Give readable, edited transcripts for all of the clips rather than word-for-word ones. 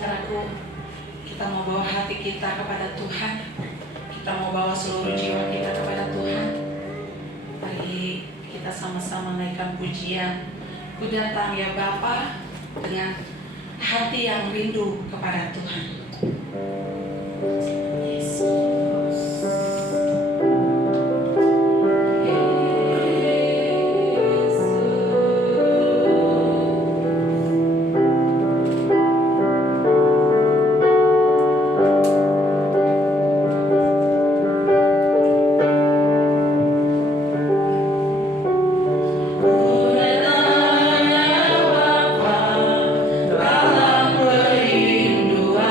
Saudaraku, kita mau bawa hati kita kepada Tuhan. Kita mau bawa seluruh jiwa kita kepada Tuhan. Mari kita sama-sama naikkan pujian. Ku datang ya Bapa dengan hati yang rindu kepada Tuhan. Dalam kerinduan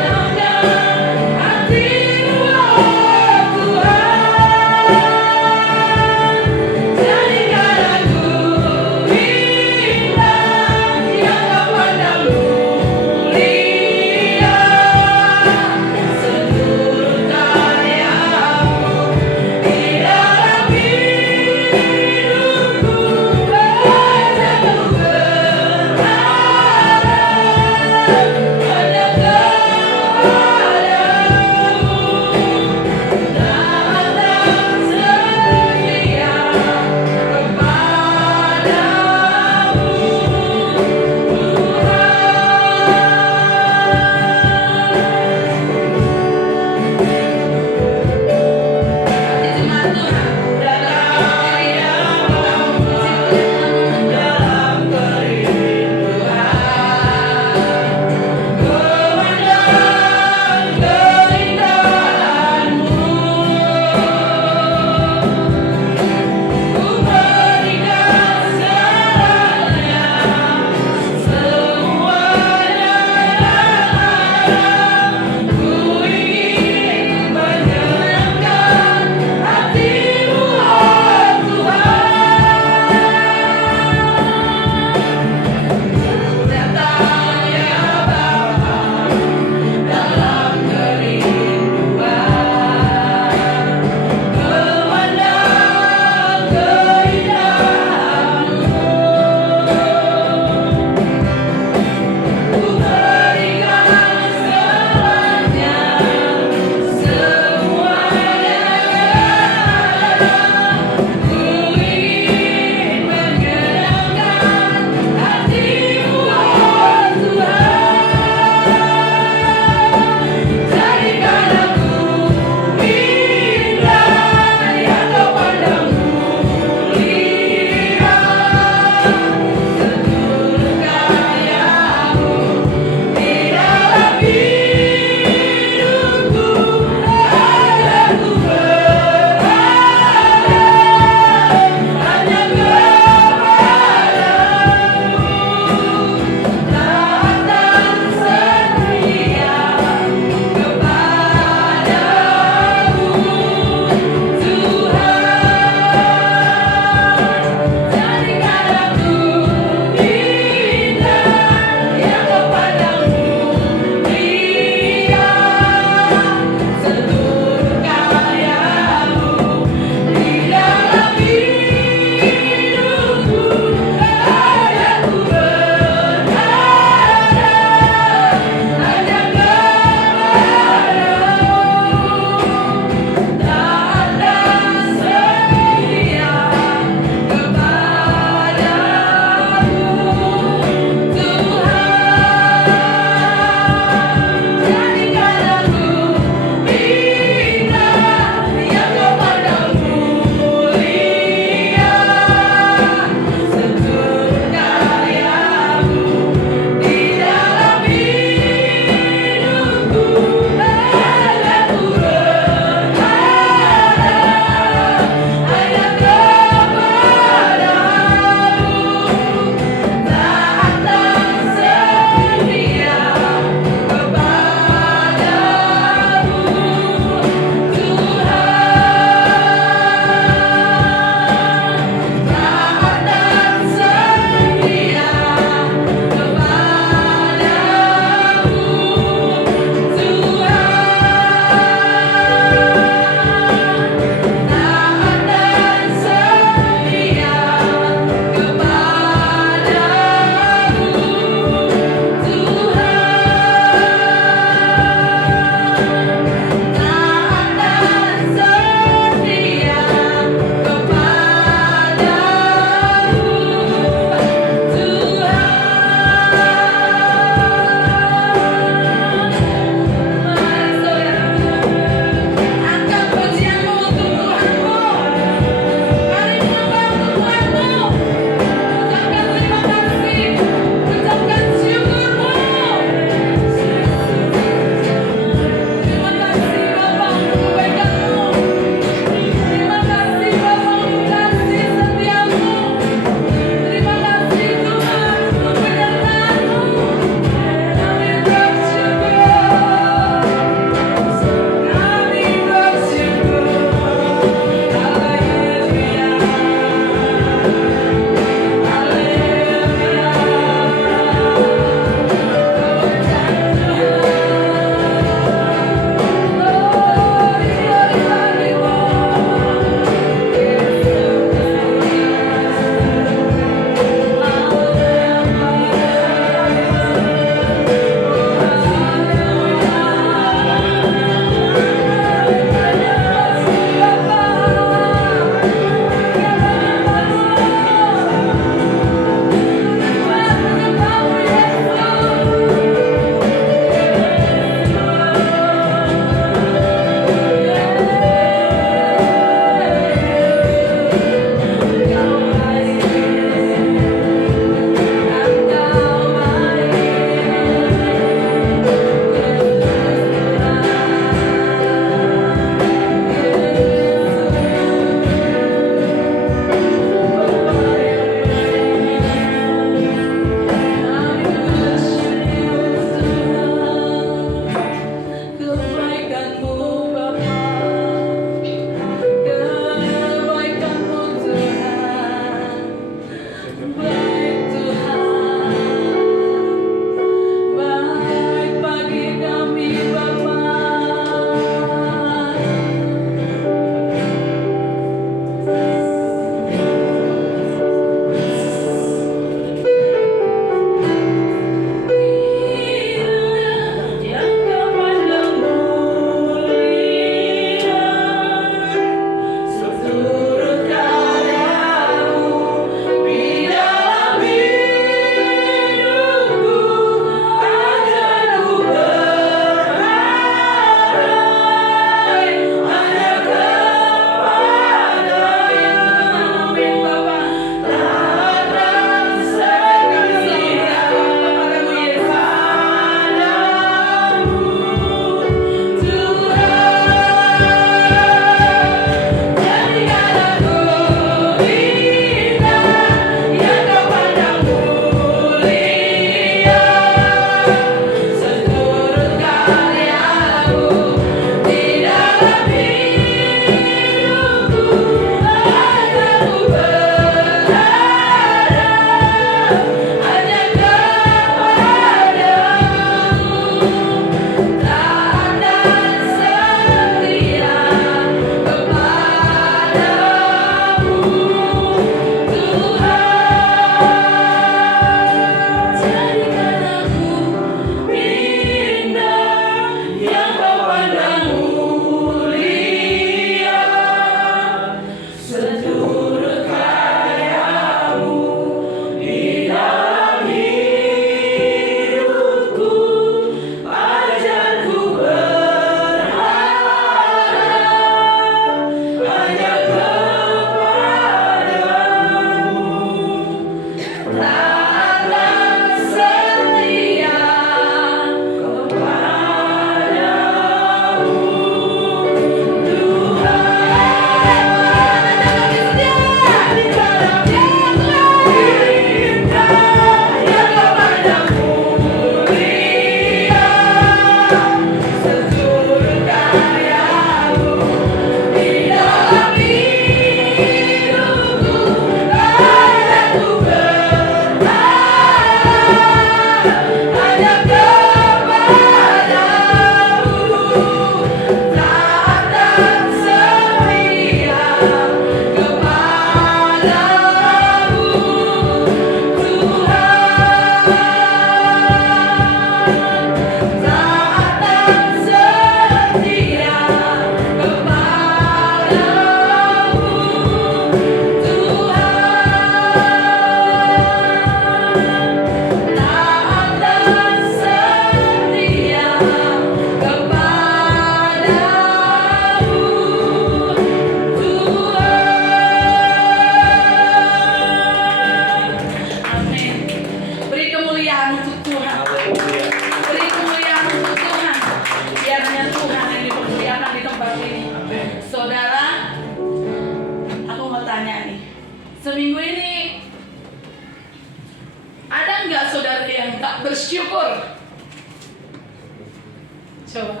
Coba.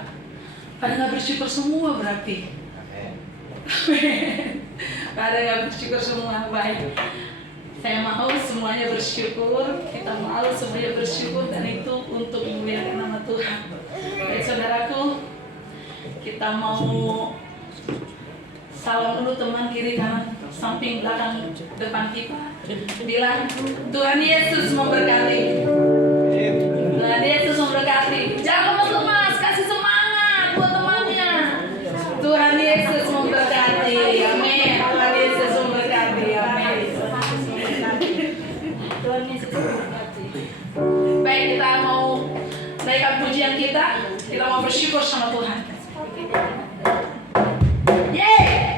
Pada nggak bersyukur semua berarti. Pada nggak bersyukur semua. Baik. Saya mau semuanya bersyukur. Kita mau semuanya bersyukur, dan itu untuk memuliakan nama Tuhan. Baik saudaraku, kita mau salam dulu teman kiri kanan samping belakang depan kita. Bilang Tuhan Yesus memberkati. Tuhan Yesus memberkati. Jangan lemas, kasih semangat buat temannya. Tuhan Yesus memberkati. Amin. Tuhan Yesus memberkati. Amin. Tuhan Yesus memberkati. Baik, kita mau naikkan pujian kita. Kita mau bersyukur sama Tuhan. Yeay!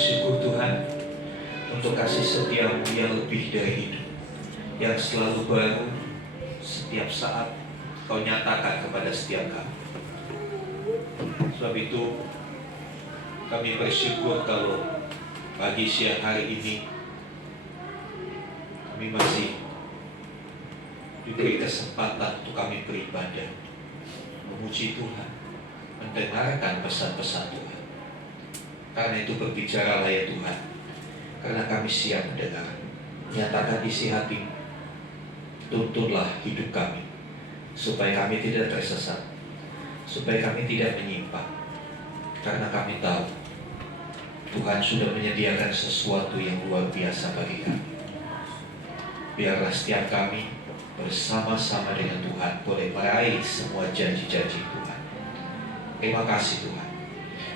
bersyukur Tuhan untuk kasih setiamu yang lebih dari hidup, yang selalu baru setiap saat Kau nyatakan kepada setiap kami. Sebab itu kami bersyukur kalau pagi siang hari ini kami masih diberi kesempatan untuk kami beribadah, memuji Tuhan, mendengarkan pesan-pesan Tuhan. Karena itu berbicaralah ya Tuhan, karena kami siap mendengar. Nyatakan isi hati, tuntunlah hidup kami, supaya kami tidak tersesat, supaya kami tidak menyimpang. Karena kami tahu Tuhan sudah menyediakan sesuatu yang luar biasa bagi kami. Biarlah setiap kami bersama-sama dengan Tuhan boleh meraih semua janji-janji Tuhan. Terima kasih Tuhan.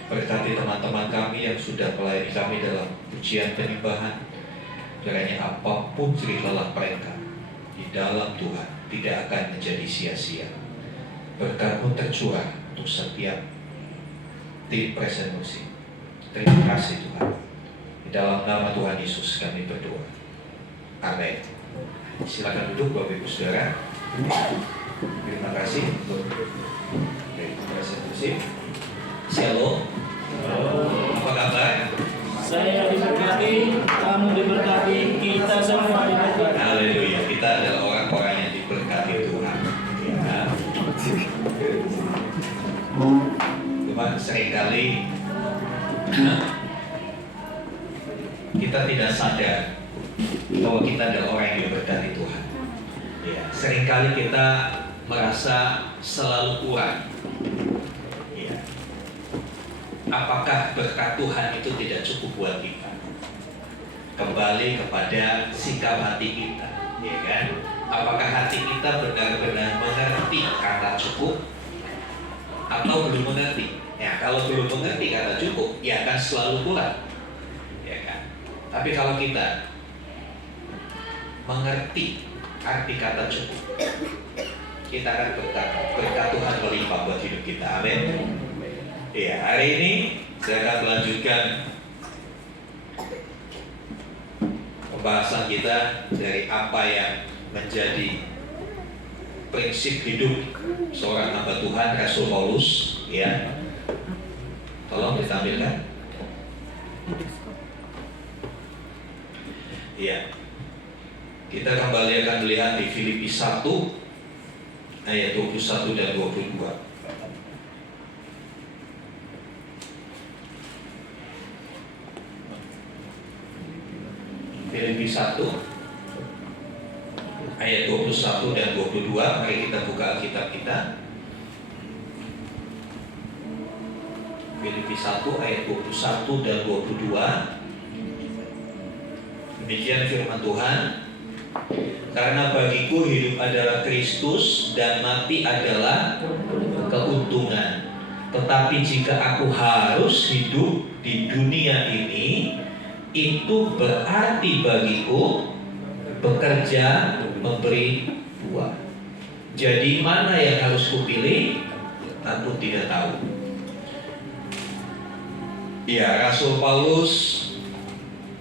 Berkati teman-teman kami yang sudah melayani kami dalam pujian penyembahan. Kiranya apapun jerih lelah mereka di dalam Tuhan tidak akan menjadi sia-sia. Berkat-Mu tercurah untuk setiap tim Present Musik. Terima kasih Tuhan. Di dalam nama Tuhan Yesus kami berdoa. Amin. Silakan duduk Bapak Ibu Saudara. Terima kasih untuk tim Present Musik. Shalom. Apa kabar? Saya diberkati, kamu diberkati, kita semua diberkati. Haleluya. Kita adalah orang-orang yang diberkati Tuhan. Ya. Cuma seringkali kita tidak sadar bahwa kita adalah orang yang diberkati Tuhan. Ya. Seringkali kita merasa selalu kurang. Ya. Apakah berkat Tuhan itu tidak cukup buat kita? Kembali kepada sikap hati kita, ya kan? Apakah hati kita benar-benar mengerti kata cukup atau belum mengerti? Ya, kalau belum mengerti kata cukup, ya akan selalu kurang, ya kan? Tapi kalau kita mengerti arti kata cukup, kita akan berkat Tuhan melimpah buat hidup kita. Amin. Ya, hari ini saya akan melanjutkan pembahasan kita dari apa yang menjadi prinsip hidup seorang hamba Tuhan, Rasul Paulus. Ya, tolong ditampilkan. Ya, kita kembali akan melihat di Filipi 1 ayat 21 dan 22. Filipi 1 ayat 21 dan 22. Mari kita buka Alkitab kita. Filipi 1 ayat 21 dan 22. Demikian firman Tuhan. Karena bagiku hidup adalah Kristus dan mati adalah keuntungan. Tetapi jika aku harus hidup di dunia ini, itu berarti bagiku bekerja memberi buah. Jadi mana yang harus kupilih? Aku tidak tahu. Ya, Rasul Paulus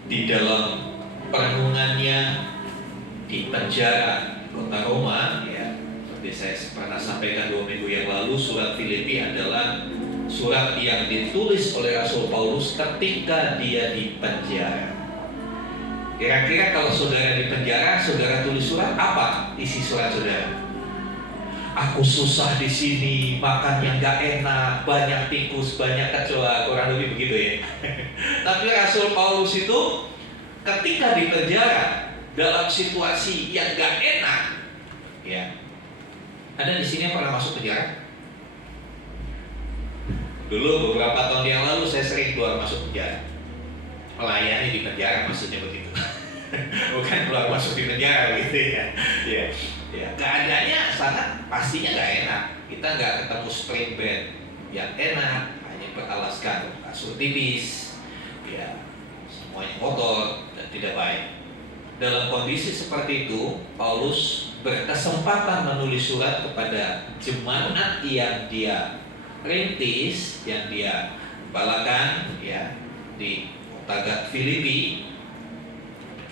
di dalam perenungannya di penjara kota Roma, ya, seperti saya pernah sampaikan 2 minggu yang lalu, surat Filipi adalah surat yang ditulis oleh Rasul Paulus ketika dia di penjara. Kira-kira kalau saudara di penjara, saudara tulis surat apa? Isi surat saudara. Aku susah di sini, makannya nggak enak, banyak tikus, banyak kecoa, kurang lebih begitu ya. Tapi Rasul Paulus itu ketika di penjara dalam situasi yang nggak enak, ya. Ada di sini yang pernah masuk penjara? Dulu beberapa tahun yang lalu saya sering keluar masuk penjara, melayani di penjara, maksudnya begitu. Bukan keluar masuk di penjara gitu ya. Ya, ya. Keadaannya sangat pastinya nggak enak. Kita nggak ketemu spring bed yang enak, hanya beralaskan kasur tipis, ya, semuanya kotor dan tidak baik. Dalam kondisi seperti itu, Paulus berkesempatan menulis surat kepada jemaat yang dia rintis, yang dia balakan, ya, di tagat Filipi.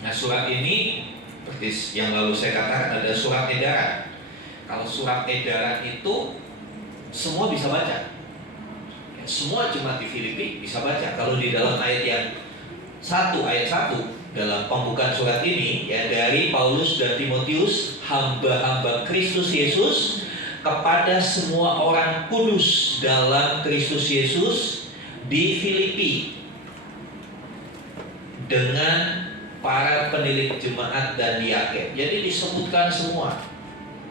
Nah, surat ini seperti yang lalu saya katakan ada surat edaran. Kalau surat edaran itu semua bisa baca. Ya, semua jemaat di Filipi bisa baca. Kalau di dalam ayat yang 1 ayat 1 dalam pembukaan surat ini, ya, dari Paulus dan Timotius, hamba-hamba Kristus Yesus, kepada semua orang kudus dalam Kristus Yesus di Filipi, dengan para penilik jemaat dan diaken. Jadi disebutkan semua,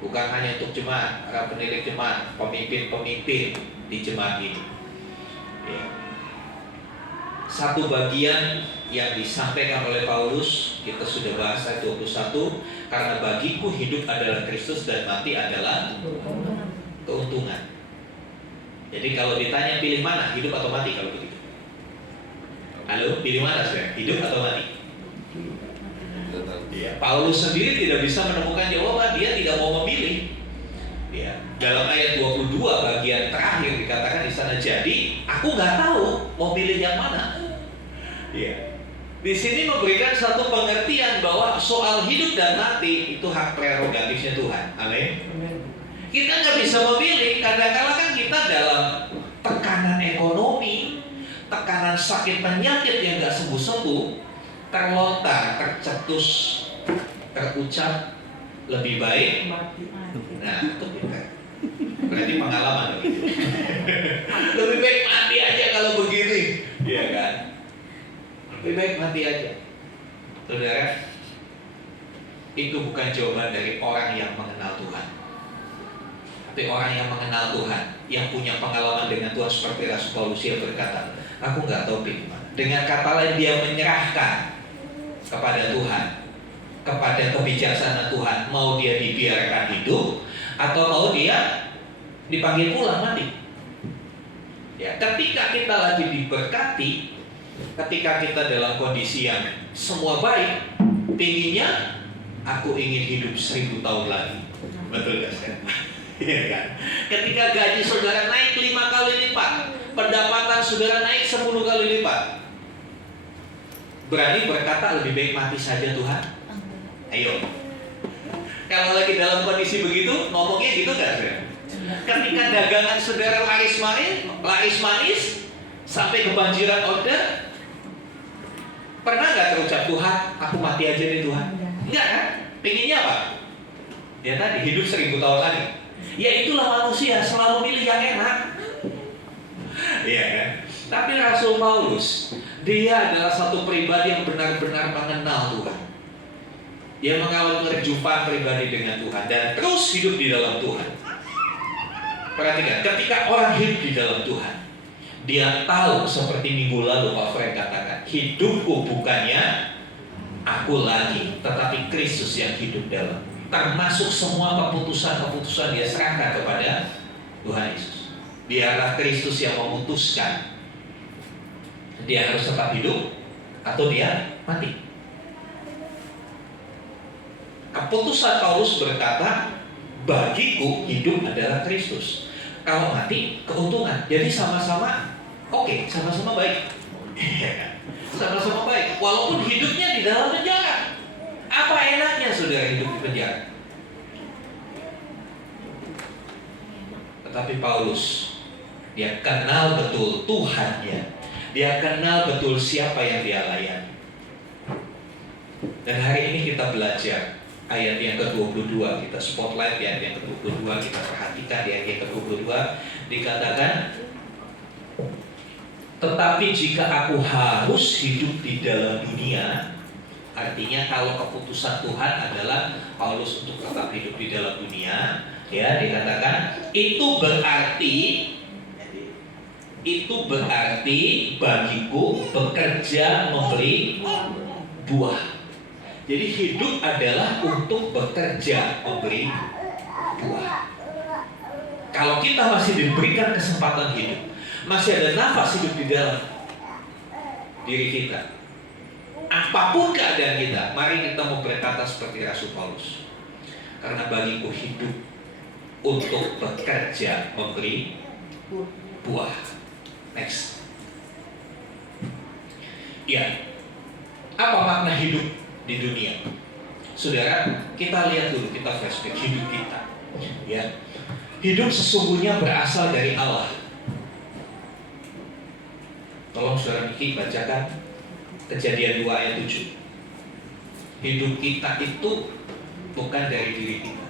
bukan hanya untuk jemaat, para penilik jemaat, pemimpin-pemimpin di jemaat ini. Ya. Satu bagian yang disampaikan oleh Paulus, kita sudah bahas ayat 21, karena bagiku hidup adalah Kristus dan mati adalah keuntungan. Jadi kalau ditanya pilih mana, hidup atau mati kalau begitu? Halo, pilih mana saudara? Hidup atau mati? Ya, Paulus sendiri tidak bisa menemukan jawaban, dia tidak mau memilih. Ya, dalam ayat 22 bagian terakhir dikatakan di sana, jadi aku nggak tahu mau pilih yang mana. Ya. Di sini memberikan satu pengertian bahwa soal hidup dan mati itu hak prerogatifnya Tuhan. Amin. Kita nggak bisa memilih. Kadang-kala kan kita dalam tekanan ekonomi, tekanan sakit penyakit yang nggak sembuh-sembuh, terlontar, tercetus, terucap lebih baik. Nah, itu kita. Berarti pengalaman begitu. Lebih baik mati aja kalau begini, iya kan? Lebih baik mati aja. Saudara, itu bukan jawaban dari orang yang mengenal Tuhan, tapi orang yang mengenal Tuhan, yang punya pengalaman dengan Tuhan, seperti Rasul Paulus yang berkata, aku nggak tahu pilih mana. Dengan kata lain, dia menyerahkan kepada Tuhan, kepada kebijaksanaan Tuhan, mau dia dibiarkan hidup atau mau dia dipanggil pulang mati. Ya, ketika kita lagi diberkati, ketika kita dalam kondisi yang semua baik, tingginya aku ingin hidup 1000 tahun lagi. Betul gak sih? Iya kan? Ketika gaji saudara naik 5 kali lipat, pendapatan saudara naik 10 kali lipat, berani berkata lebih baik mati saja Tuhan? Ayo. Kalau lagi dalam kondisi begitu, ngomongnya gitu gak sih? Ketika dagangan saudara laris manis, sampai kebanjiran order, pernah gak terucap, Tuhan, aku mati aja nih Tuhan? Enggak kan? Pengennya apa? Ya tadi, hidup 1000 tahun lagi. Ya itulah manusia, selalu milih yang enak. Iya kan? Tapi Rasul Paulus, dia adalah satu pribadi yang benar-benar mengenal Tuhan. Dia mengalami perjumpaan pribadi dengan Tuhan dan terus hidup di dalam Tuhan. Perhatikan, ketika orang hidup di dalam Tuhan, dia tahu seperti minggu lalu Pak Frank katakan, hidupku bukannya aku lagi, tetapi Kristus yang hidup dalam. Termasuk semua keputusan-keputusan dia serahkan kepada Tuhan Yesus. Biarlah Kristus yang memutuskan dia harus tetap hidup atau dia mati. Keputusan Paulus berkata, bagiku hidup adalah Kristus, kalau mati keuntungan. Jadi sama-sama oke, sama-sama baik. Sama-sama baik, walaupun hidupnya di dalam penjara. Apa enaknya saudara hidup di penjara? Tetapi Paulus, dia kenal betul Tuhannya. Dia kenal betul siapa yang dia layani. Dan hari ini kita belajar ayat yang ke-22, kita spotlight ya, ayat yang ke-22, kita perhatikan di ayat yang ke-22 dikatakan, tetapi jika aku harus hidup di dalam dunia, artinya kalau keputusan Tuhan adalah Paulus untuk tetap hidup di dalam dunia, ya dikatakan itu berarti bagiku bekerja memberi buah. Jadi hidup adalah untuk bekerja memberi buah. Kalau kita masih diberikan kesempatan hidup, masih ada nafas hidup di dalam diri kita, apapun keadaan kita, mari kita mau berkata seperti Rasul Paulus, karena bagiku hidup untuk bekerja memberi buah. Next. Ya, apa makna hidup di dunia? Saudara, kita lihat dulu, kita flashback hidup kita. Ya, hidup sesungguhnya berasal dari Allah. Tolong saudara Niki bacakan Kejadian 2 ayat 7. Hidup kita itu bukan dari diri kita.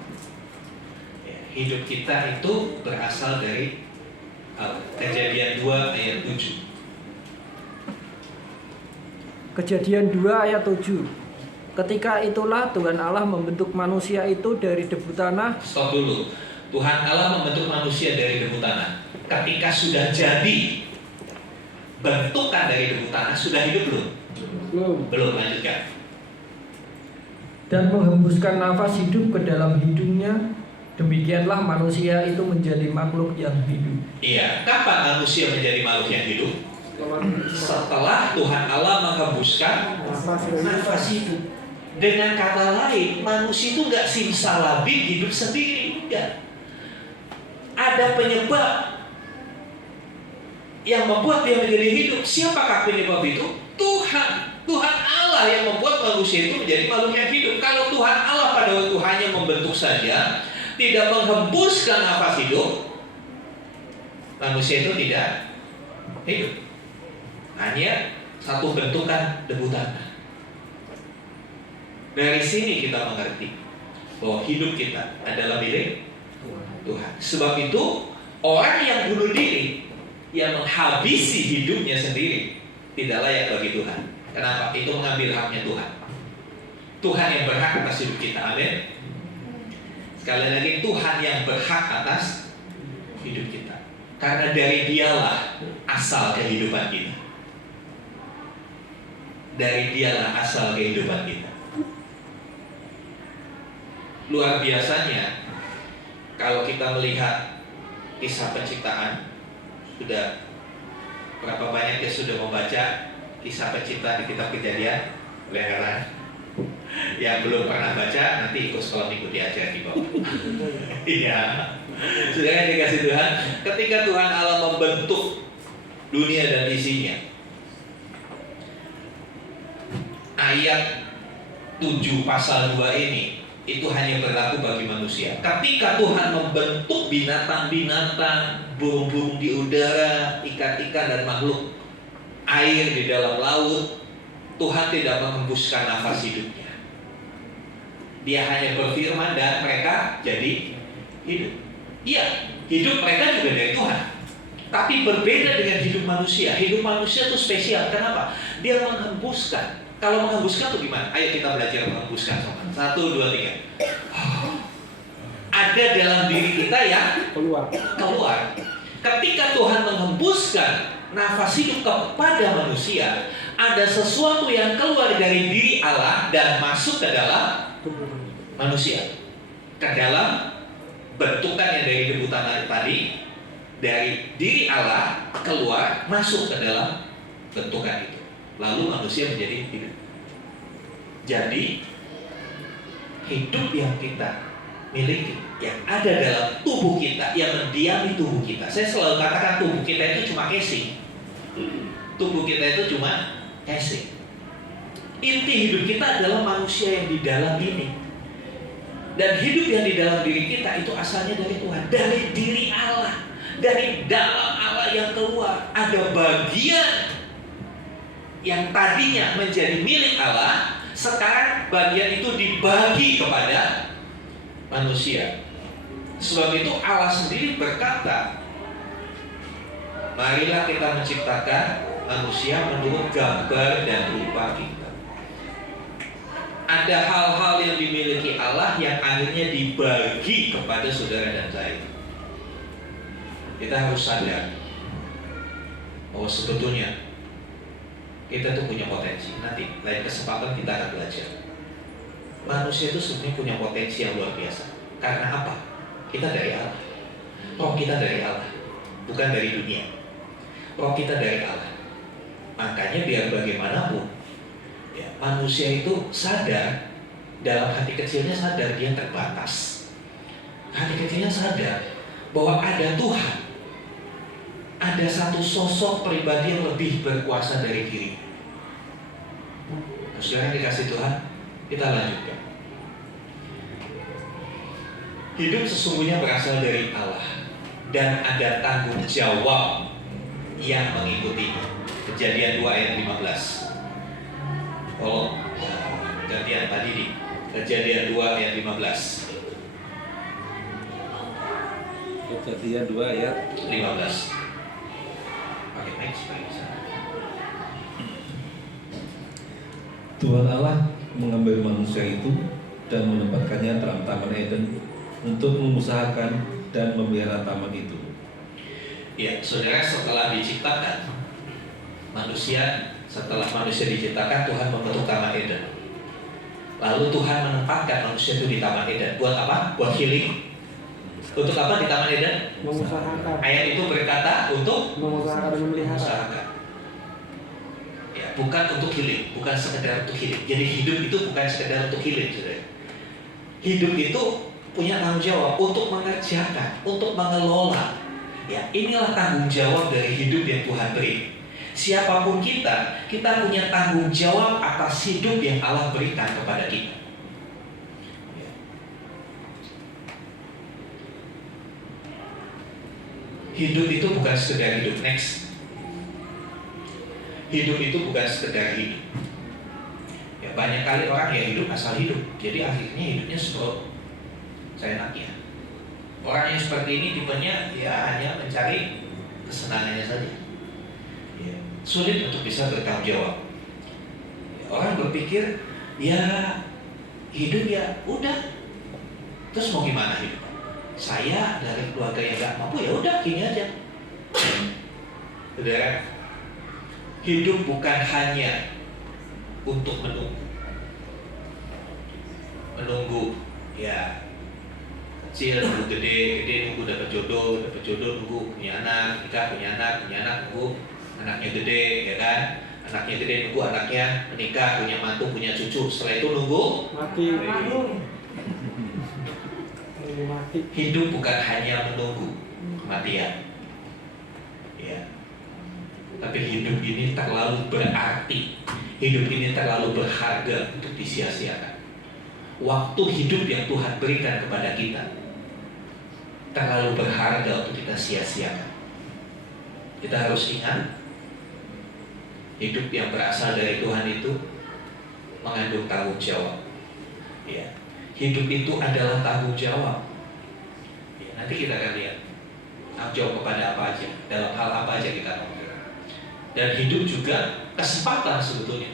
Ya, hidup kita itu berasal dari Allah. Kejadian 2 ayat 7. Kejadian 2 ayat 7. Ketika itulah Tuhan Allah membentuk manusia itu dari debu tanah. Stop dulu. Tuhan Allah membentuk manusia dari debu tanah. Ketika sudah jadi bentukan dari debu tanah, sudah hidup belum? Belum, lanjutkan. Dan menghembuskan nafas hidup ke dalam hidungnya. Demikianlah manusia itu menjadi makhluk yang hidup. Iya, kapan manusia menjadi makhluk yang hidup? Setelah Tuhan Allah menghembuskan nafas hidup. Dengan kata lain, manusia itu nggak simsalabim hidup sendiri, enggak. Ada penyebab yang membuat dia menjadi hidup. Siapakah penyebab itu? Tuhan Allah yang membuat manusia itu menjadi makhluk yang hidup. Kalau Tuhan Allah pada waktu hanya membentuk saja, tidak menghembuskan nafas hidup, manusia itu tidak hidup. Hanya satu bentukan debu tanah. Dari sini kita mengerti bahwa hidup kita adalah milik Tuhan. Sebab itu orang yang bunuh diri, yang menghabisi hidupnya sendiri, tidak layak bagi Tuhan. Kenapa? Itu mengambil haknya Tuhan. Tuhan yang berhak atas hidup kita. Amin. Sekali lagi, Tuhan yang berhak atas hidup kita. Karena dari Dialah asal kehidupan kita. Dari Dialah asal kehidupan kita. Luar biasanya kalau kita melihat kisah penciptaan. Sudah berapa banyak yang sudah membaca kisah penciptaan di kitab Kejadian? Leheran. Yang belum pernah baca nanti ikut sekolah minggu diajar di bawah. Iya. Sudah kan dikasih Tuhan. Ketika Tuhan Allah membentuk dunia dan isinya, ayat 7 pasal 2 ini itu hanya berlaku bagi manusia. Ketika Tuhan membentuk binatang-binatang, burung-burung di udara, ikan-ikan dan makhluk air di dalam laut, Tuhan tidak menghembuskan nafas hidupnya. Dia hanya berfirman dan mereka jadi hidup. Iya, hidup mereka juga dari Tuhan. Tapi berbeda dengan hidup manusia. Hidup manusia itu spesial. Kenapa? Dia menghembuskan. Kalau menghembuskan itu gimana? Ayo kita belajar menghembuskan sama. 1, 2, 3. Ada dalam diri kita yang keluar. Ketika Tuhan menghembuskan nafas hidup kepada manusia, ada sesuatu yang keluar dari diri Allah dan masuk ke dalam manusia. Ke dalam bentukan yang dari debu tanah tadi, dari diri Allah keluar masuk ke dalam bentukan itu. Lalu manusia menjadi hidup. Jadi hidup yang kita miliki, yang ada dalam tubuh kita, yang mendiami tubuh kita. Saya selalu katakan tubuh kita itu cuma casing. Tubuh kita itu cuma casing. Inti hidup kita adalah manusia yang di dalam ini. Dan hidup yang di dalam diri kita itu asalnya dari Tuhan, dari diri Allah, dari dalam Allah yang keluar. Ada bagian yang tadinya menjadi milik Allah, sekarang bagian itu dibagi kepada manusia. Sebab itu Allah sendiri berkata, marilah kita menciptakan manusia menurut gambar dan rupa kita. Ada hal-hal yang dimiliki Allah yang akhirnya dibagi kepada saudara dan saya. Kita harus sadar bahwa sebetulnya kita tuh punya potensi. Nanti lain kesempatan kita akan belajar. Manusia itu sebenarnya punya potensi yang luar biasa. Karena apa? Kita dari Allah. Roh kita dari Allah, bukan dari dunia. Roh kita dari Allah. Makanya biar bagaimanapun, ya, manusia itu sadar, dalam hati kecilnya sadar dia terbatas. Hati kecilnya sadar bahwa ada Tuhan. Ada satu sosok pribadi yang lebih berkuasa dari diri. Nah, saudara dikasih Tuhan, kita lanjutkan. Hidup sesungguhnya berasal dari Allah dan ada tanggung jawab yang mengikutinya. Kejadian 2 ayat 15. Oh, gantian tadi di Kejadian 2 ayat 15. Kejadian 2 ayat 15. Oke, next please. Tuhan Allah mengambil manusia itu dan menempatkannya dalam Taman Eden untuk mengusahakan dan memelihara taman itu. Ya, saudara, setelah diciptakan setelah manusia diciptakan, Tuhan membentuk Taman Eden. Lalu Tuhan menempatkan manusia itu di Taman Eden. Buat apa? Buat healing. Untuk apa di Taman Eden? Mengusahakan. Ayat itu berkata untuk Mengusahakan dan memelihara. mengusahakan. Ya, bukan untuk healing, bukan sekedar untuk healing. Jadi hidup itu bukan sekedar untuk healing, saudara. Hidup itu punya tanggung jawab untuk mengerjakan, untuk mengelola. Ya, inilah tanggung jawab dari hidup yang Tuhan beri. Siapapun kita punya tanggung jawab atas hidup yang Allah berikan kepada kita. Ya. Hidup itu bukan sekedar hidup. Next. Hidup itu bukan sekedar hidup. Ya, banyak kali orang yang hidup asal hidup. Jadi akhirnya hidupnya seenaknya. Orang yang seperti ini tipenya ya hanya mencari kesenangannya saja. Ya, sulit untuk bisa bertanggung jawab. Ya, orang berpikir ya hidup ya udah. Terus mau gimana hidup? Saya dari keluarga yang gak mampu, ya udah gini aja. Saudara, hidup bukan hanya untuk menunggu ya kecil nunggu gede nunggu dapat jodoh nunggu punya anak, nikah punya anak nunggu anaknya gede, ya kan? Anaknya gede nunggu anaknya menikah, punya mantu, punya cucu. Setelah itu nunggu Mati. Hidup bukan hanya menunggu kematian, ya. Tapi hidup ini terlalu berarti, hidup ini terlalu berharga untuk disia-siakan. Waktu hidup yang Tuhan berikan kepada kita terlalu berharga untuk kita sia-siakan. Kita harus ingat, hidup yang berasal dari Tuhan itu mengandung tanggung jawab. Ya. Hidup itu adalah tanggung jawab. Ya, nanti kita akan lihat tanggung jawab kepada apa aja, dalam hal apa aja kita mau. Dan hidup juga kesempatan sebetulnya.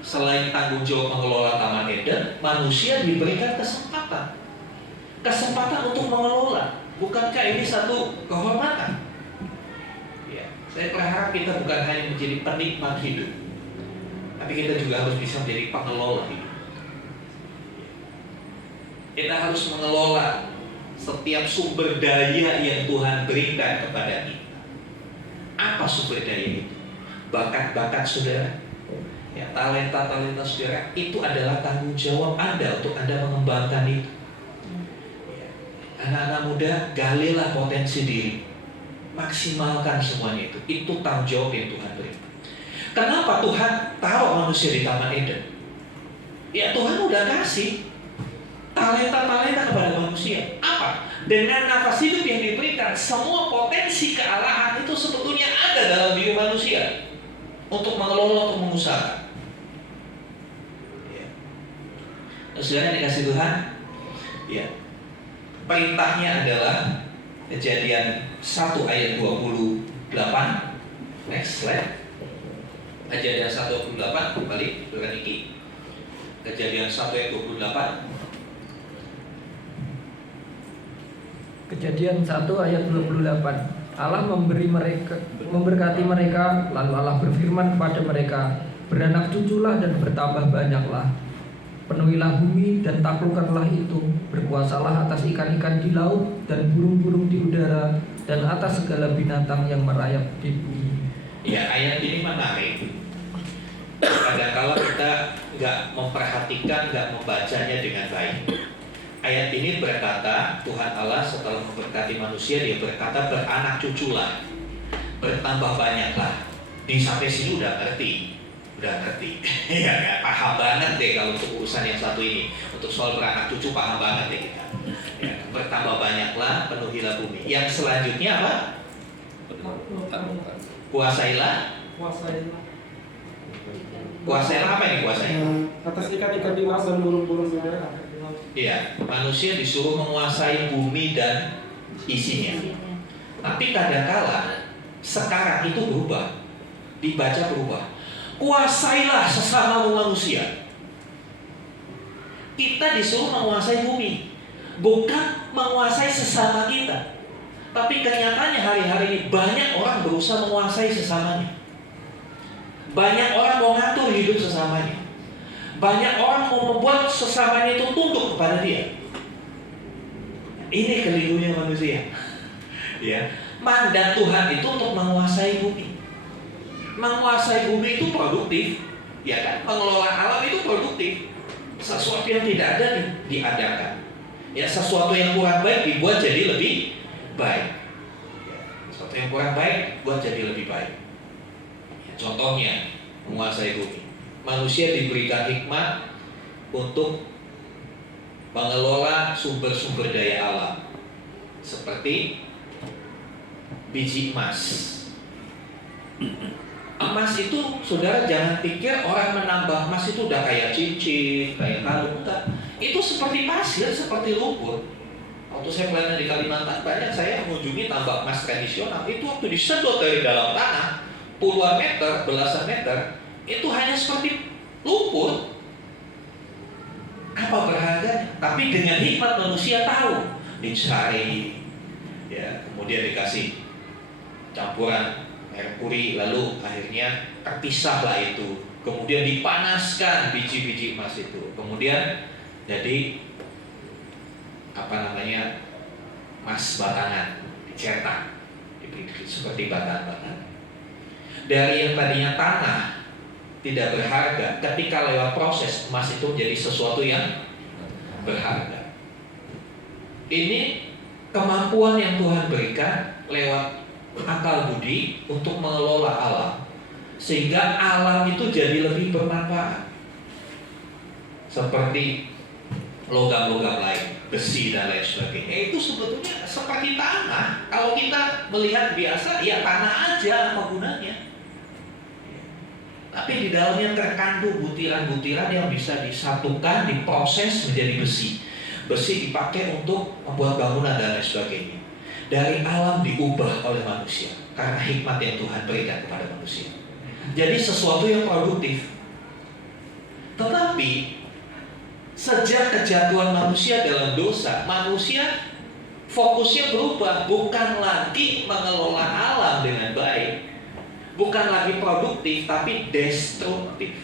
Selain tanggung jawab mengelola Taman Eden, manusia diberikan kesempatan. Kesempatan untuk mengelola. Bukankah ini satu kehormatan? Ya, saya berharap kita bukan hanya menjadi penikmat hidup, tapi kita juga harus bisa menjadi pengelola hidup. Kita harus mengelola setiap sumber daya yang Tuhan berikan kepada kita. Apa sumber daya itu? Bakat-bakat saudara, ya, talenta-talenta saudara, itu adalah tanggung jawab Anda untuk Anda mengembangkan itu. Ya. Anak-anak muda, galilah potensi diri, maksimalkan semuanya itu. Itu tanggung jawab yang Tuhan beri. Kenapa Tuhan taruh manusia di Taman Eden? Ya, Tuhan udah kasih talenta-talenta kepada manusia. Apa? Dengan nafas hidup yang diberikan, semua potensi kealahan itu sebetulnya ada dalam diri manusia untuk mengelola, untuk mengusahakan. Ya. Saudara dikasih Tuhan, ya. Perintahnya adalah Kejadian 1 ayat 28. Next slide. Kejadian 1 ayat 28, kembali bukan ini. Kejadian 1 ayat 28. Kejadian 1 ayat 28. Allah memberkati mereka, lalu Allah berfirman kepada mereka, beranak cuculah dan bertambah banyaklah. Penuhilah bumi dan taklukkanlah itu, berkuasalah atas ikan-ikan di laut dan burung-burung di udara dan atas segala binatang yang merayap di bumi. Ya, ayat ini menarik. Kadang-kala kita nggak memperhatikan, nggak membacanya dengan baik. Ayat ini berkata, Tuhan Allah setelah memberkati manusia, dia berkata beranak cuculah, bertambah banyaklah. Di sampai sini udah ngerti. udah ngerti. Ya, paham banget deh kalau untuk urusan yang satu ini. Untuk soal beranak cucu paham banget deh kita. Ya, bertambah banyaklah, penuhilah bumi. Yang selanjutnya apa? Kuasailah. Kuasailah apa ini kuasailah? Atas ikan-ikan di laut dan burung-burung di darat. Iya, manusia disuruh menguasai bumi dan isinya. Tapi kadangkala sekarang itu berubah, dibaca berubah. Kuasailah sesama manusia. Kita disuruh menguasai bumi, bukan menguasai sesama kita. Tapi kenyataannya hari-hari ini banyak orang berusaha menguasai sesamanya. Banyak orang mau ngatur hidup sesamanya. Banyak orang mau membuat sesamanya itu tunduk kepada dia. Ini kelirunya manusia. Ya, mandat Tuhan itu untuk menguasai bumi. Menguasai bumi itu produktif, ya kan? Mengelola alam itu produktif. Sesuatu yang tidak ada diadakan. Ya, sesuatu yang kurang baik dibuat jadi lebih baik. Ya, sesuatu yang kurang baik buat jadi lebih baik. Ya, contohnya menguasai bumi. Manusia diberikan hikmat untuk mengelola sumber-sumber daya alam, seperti biji emas. Emas itu, saudara jangan pikir orang menambah emas itu udah kayak cincin, kayak kalung. Enggak. Itu seperti pasir, seperti lumpur. Waktu saya pelayanan di Kalimantan, banyak saya mengunjungi tambak emas tradisional. Itu waktu disedot dari dalam tanah, puluhan meter, belasan meter, itu hanya seperti lumpur. Apa berharganya? Tapi dengan hikmat manusia tahu, dicari, ya, kemudian dikasih campuran merkuri, lalu akhirnya terpisahlah itu, kemudian dipanaskan biji-biji emas itu, kemudian jadi emas batangan, dicetak seperti batangan-batangan. Dari yang tadinya tanah tidak berharga, ketika lewat proses emas itu menjadi sesuatu yang berharga. Ini kemampuan yang Tuhan berikan lewat akal budi untuk mengelola alam, sehingga alam itu jadi lebih bermanfaat. Seperti logam-logam lain, besi dan lain sebagainya, itu sebetulnya seperti tanah. Kalau kita melihat biasa, ya tanah aja, apa gunanya? Tapi di dalamnya terkandung butiran-butiran yang bisa disatukan, diproses menjadi besi. Besi dipakai untuk membuat bangunan dan lain sebagainya. Dari alam diubah oleh manusia karena hikmat yang Tuhan berikan kepada manusia. Jadi sesuatu yang produktif. Tetapi sejak kejatuhan manusia dalam dosa, manusia fokusnya berubah, bukan lagi mengelola alam dengan baik, bukan lagi produktif, tapi destruktif.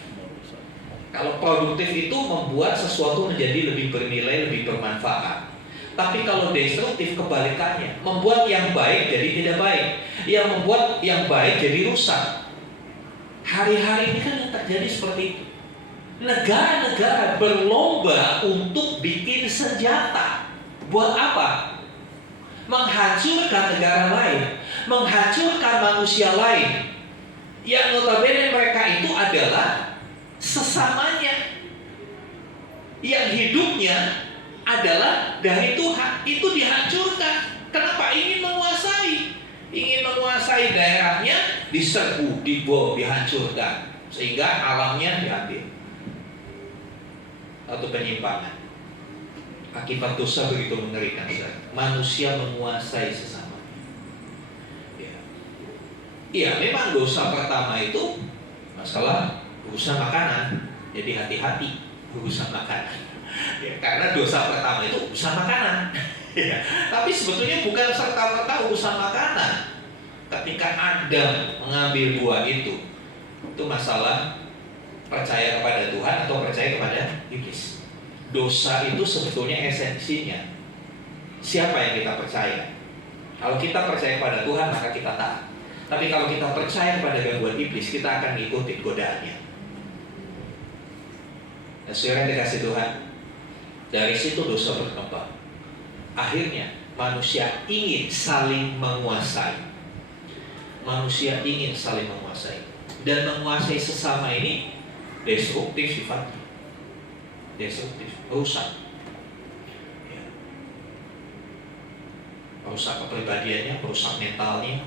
Kalau produktif itu membuat sesuatu menjadi lebih bernilai, lebih bermanfaat. Tapi kalau destruktif kebalikannya, membuat yang baik jadi tidak baik, yang membuat yang baik jadi rusak. Hari-hari ini kan yang terjadi seperti itu. Negara-negara berlomba untuk bikin senjata. Buat apa? Menghancurkan negara lain, menghancurkan manusia lain. Yang notabene mereka itu adalah sesamanya, yang hidupnya adalah dari Tuhan, itu dihancurkan. Kenapa? Ingin menguasai daerahnya, diserbu, dibom, dihancurkan, sehingga alamnya diambil. Atau penyimpangan. Akibat dosa begitu mengerikan. Manusia menguasai sesama. Iya, memang dosa pertama itu masalah urusan makanan. Jadi hati-hati urusan makanan. Ya, karena dosa pertama itu urusan makanan. Ya, tapi sebetulnya bukan serta-merta urusan makanan. Ketika Adam mengambil buah itu masalah percaya kepada Tuhan atau percaya kepada iblis. Dosa itu sebetulnya esensinya siapa yang kita percaya. Kalau kita percaya kepada Tuhan maka kita taat. Tapi kalau kita percaya kepada gangguan iblis, kita akan mengikuti godaannya. Dan saudara yang dikasih Tuhan, dari situ dosa berkembang. Akhirnya manusia ingin saling menguasai. Manusia ingin saling menguasai. dan menguasai sesama ini destruktif sifatnya, destruktif, rusak, ya. Merusak kepribadiannya, merusak mentalnya.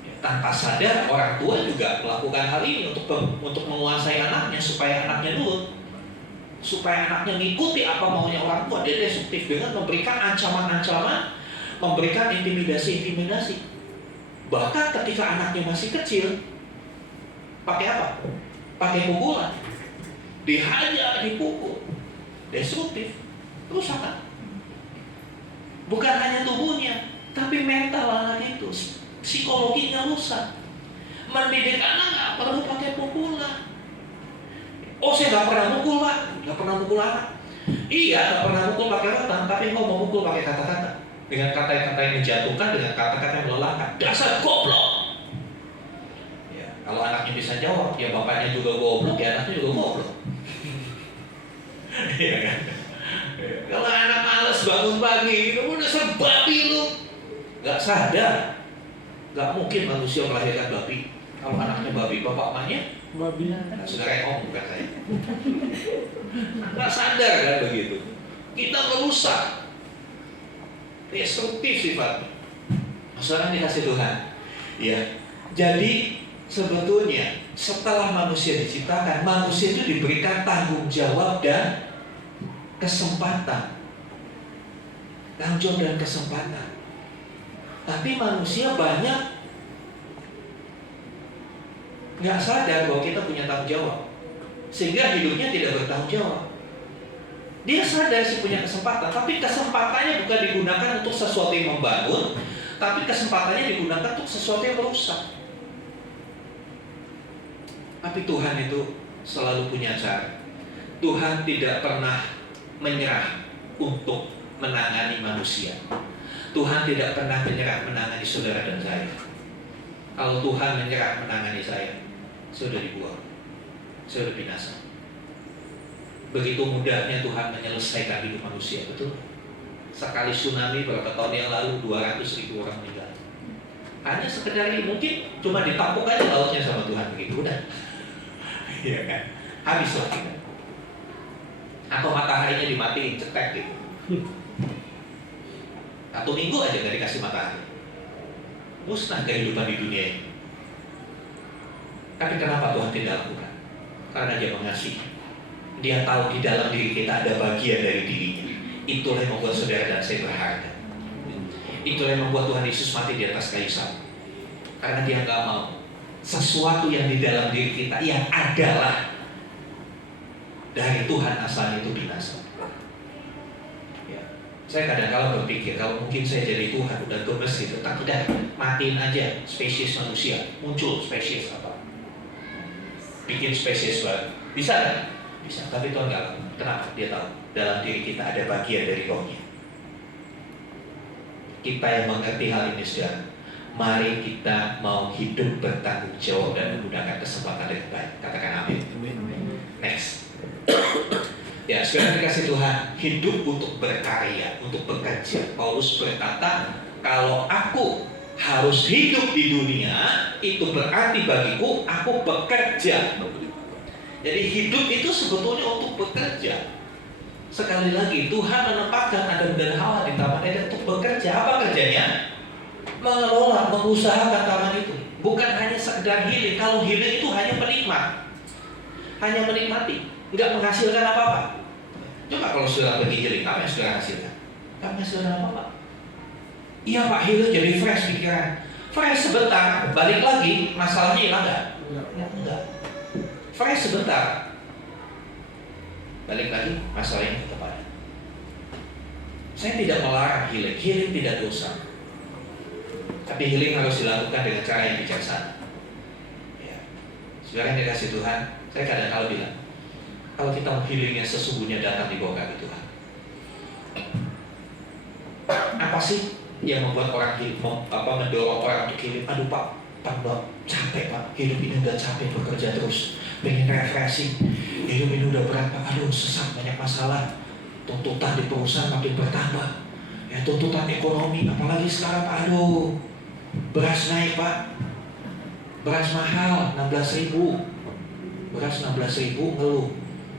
Ya, tanpa sadar orang tua juga melakukan hal ini untuk menguasai anaknya supaya anaknya nurut, supaya anaknya mengikuti apa maunya orang tua. Dia destruktif dengan memberikan ancaman-ancaman, memberikan intimidasi-intimidasi. Bahkan ketika anaknya masih kecil, pakai apa? Pakai pukulan, dihajar, dipukul, destruktif, kerusakan. Bukan hanya tubuhnya, tapi mental anak itu, psikologinya rusak. Mendidik anak nggak perlu pakai pukulan. Oh, saya nggak pernah mukul, Pak. Nggak pernah mukul anak. Iya, nggak pernah mukul pakai rotan, tapi kau mau mukul pakai kata-kata. Dengan kata-kata yang menjatuhkan, dengan kata-kata yang melelahkan. Dasar goblok. Ya, kalau anaknya bisa jawab, ya bapaknya juga goblok, ya anaknya juga goblok. Iya kan? Kalau anak malas bangun pagi, kamu udah serbabi lu. Nggak sadar. Nggak mungkin manusia melahirkan babi. Kalau anaknya babi, bapak emaknya Babi. saudara yang om, bukan saya. Nggak sadar kan begitu. Kita merusak, destruktif sifatnya. Masalah dikasih Tuhan. Ya, jadi sebetulnya setelah manusia diciptakan, manusia itu diberikan tanggung jawab dan kesempatan. Tanggung jawab dan kesempatan. Tapi manusia banyak nggak sadar bahwa kita punya tanggung jawab, sehingga hidupnya tidak bertanggung jawab. Dia sadar sih punya kesempatan, tapi kesempatannya bukan digunakan untuk sesuatu yang membangun, tapi kesempatannya digunakan untuk sesuatu yang merusak. Tapi Tuhan itu selalu punya cara. Tuhan tidak pernah menyerah untuk menangani manusia. Tuhan tidak pernah menyerah menangani saudara dan saya. Kalau Tuhan menyerah menangani saya sudah dibuang, sudah binasa. Begitu mudahnya Tuhan menyelesaikan hidup manusia, betul? Sekali tsunami beberapa tahun yang lalu 200.000 orang meninggal. Hanya sekedar ini, mungkin cuma ditampuk aja lautnya sama Tuhan begitu, udah. Iya kan? Habislah kita. Atau mataharinya dimatiin, cetek gitu. 1 minggu aja nggak dikasih matahari, musnah kehidupan di dunia ini. Tapi kenapa Tuhan tidak lakukan? Karena Dia mengasihi. Dia tahu di dalam diri kita ada bagian dari dirinya. Itulah yang membuat saudara dan saya berharga. Itulah yang membuat Tuhan Yesus mati di atas kayu salib. Karena Dia nggak mau sesuatu yang di dalam diri kita yang adalah dari Tuhan asalnya itu binasa. Ya. Saya kadang-kala berpikir kalau mungkin saya jadi Tuhan udah gemes gitu, tak udah matiin aja spesies manusia, muncul spesies apa? Bikin spesies baru, bisa kan? Bisa, tapi Tuhan nggak lakukan. Kenapa? Dia tahu dalam diri kita ada bagian dari rohnya. Kita yang mengerti hal ini sudah, mari kita mau hidup bertanggung jawab dan menggunakan kesempatan dengan baik. Katakan amin. Next. Ya, sekarang dikasih Tuhan hidup untuk berkarya, untuk bekerja. Paulus berkata, kalau aku harus hidup di dunia, itu berarti bagiku aku bekerja. Jadi hidup itu sebetulnya untuk bekerja. Sekali lagi, Tuhan menempatkan Adam dan Hawa di Taman Eden untuk bekerja. Apa kerjanya? Mengelola, mengusahakan taman itu. Bukan hanya sekedar healing. Kalau healing itu hanya penikmat, hanya menikmati, nggak menghasilkan apa-apa. Coba kalau sudah pergi healing, apa yang sudah hasilkan? Nggak menghasilkan apa-apa. Iya Pak, healing jadi fresh pikiran. Fresh sebentar, balik lagi, masalahnya hilang nggak? Enggak. Fresh sebentar, balik lagi, masalahnya tetap ada. Saya tidak melarang healing, healing tidak dosa. Tapi healing harus dilakukan dengan cara yang bijaksana. Ya. Saudara yang dikasih Tuhan, saya kadang-kadang bilang, kalau kita mau healing yang sesungguhnya datang di bawah kaki Tuhan. Apa sih yang membuat orang mendorong orang untuk healing? Aduh Pak, capek Pak, hidup ini udah capek bekerja terus, pengen refreshing, hidup ini udah berat Pak, aduh sesak, banyak masalah, tuntutan di perusahaan makin bertambah, ya tuntutan ekonomi, apalagi sekarang Pak, aduh beras naik Pak, Beras mahal 16.000. Beras 16.000 ngeluh.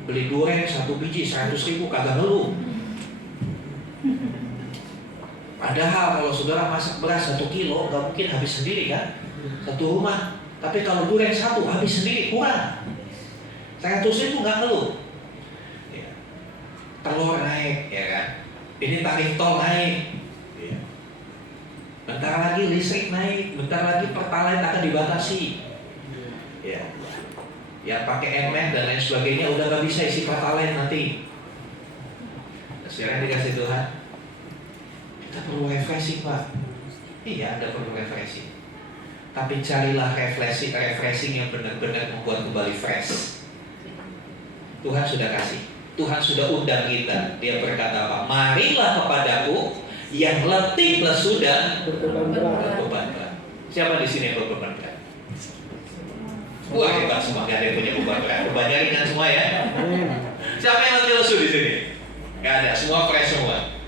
Beli duren 1 biji 100.000 kagak ngeluh. Padahal kalau saudara masak beras 1 kilo nggak mungkin habis sendiri kan, satu rumah. Tapi kalau duren 1 habis sendiri kurang. 100.000 nggak ngeluh. Ya. Telur naik, ya kan? Ini tarif tol naik. Ya. Bentar lagi listrik naik, bentar lagi pertalite akan dibatasi. Ya. Ya pakai MF dan lain sebagainya udah nggak bisa isi pertalite nanti. Sekarang dikasih Tuhan, kita perlu refreshing Pak. Iya, Anda perlu refreshing. Tapi carilah refreshing yang benar-benar membuat kembali fresh. Tuhan sudah kasih, Tuhan sudah undang kita. Dia berkata apa? Marilah kepadaku yang letih lesu dan berbeban berat. Siapa di sini yang berbeban berat? Wah hebat semua, gak ada yang punya beban berat. Bebannya ringan semua ya. Siapa yang letih lesu di sini? Gak ada, semua fresh semua.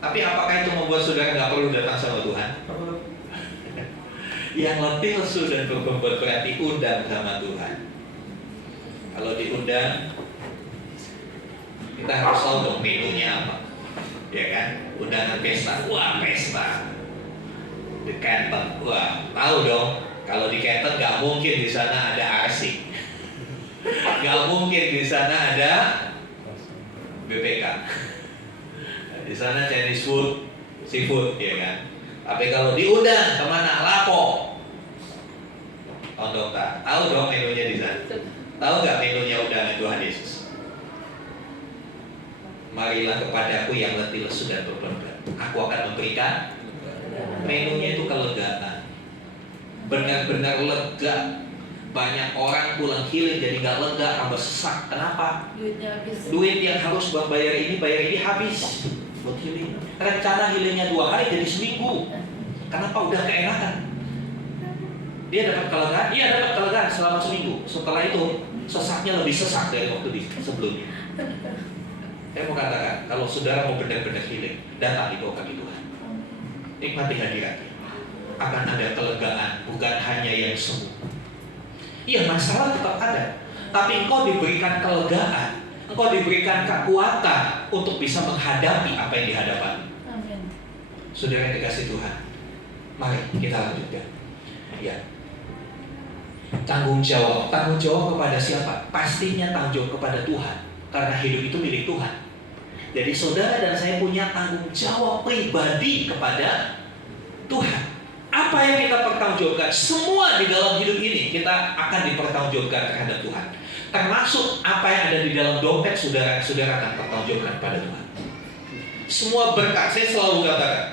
Tapi apakah itu membuat saudara gak perlu datang sama Tuhan? Yang letih lesu dan berbeban berat diundang sama Tuhan. Kalau diundang, kita harus tahu dong menunya apa. Ya kan? Undangan pesta, wah pesta. The Canton, wah tahu dong. Kalau di Canton nggak mungkin di sana ada arsik, nggak mungkin di sana ada BPK. Di sana Chinese food, seafood, ya kan. Tapi kalau diundang kemana? Lapo. Tahu dong menunya di sana. Tahu nggak menunya undangan Tuhan Yesus? Marilah kepadaku yang letih lesu dan berbeban berat, aku akan memberikan. Menunya itu kelegaan. Benar-benar lega. Banyak orang pulang healing jadi nggak lega, tambah sesak. Kenapa? Duitnya habis. Duit yang harus buat bayar ini habis buat healing. Rencana healingnya 2 hari jadi seminggu. Kenapa? Udah keenakan. Dia dapat kelegaan, iya dapat kelegaan selama seminggu. Setelah itu sesaknya lebih sesak dari waktu sebelumnya. Saya mau katakan, kalau saudara mau benar-benar healing, datang di bawah kaki Tuhan. Nikmati hadiratnya. Akan ada kelegaan, bukan hanya yang semu. Iya, masalah tetap ada, tapi engkau diberikan kelegaan, engkau diberikan kekuatan untuk bisa menghadapi apa yang dihadapan. Amin. Saudara yang dikasih Tuhan, mari kita lanjutkan. Ya. Tanggung jawab kepada siapa? Pastinya tanggung jawab kepada Tuhan, karena hidup itu milik Tuhan. Jadi saudara dan saya punya tanggung jawab pribadi kepada Tuhan. Apa yang kita pertanggungjawabkan, semua di dalam hidup ini kita akan dipertanggungjawabkan terhadap Tuhan. Termasuk apa yang ada di dalam dompet saudara akan pertanggungjawabkan pada Tuhan. Semua berkat, saya selalu katakan,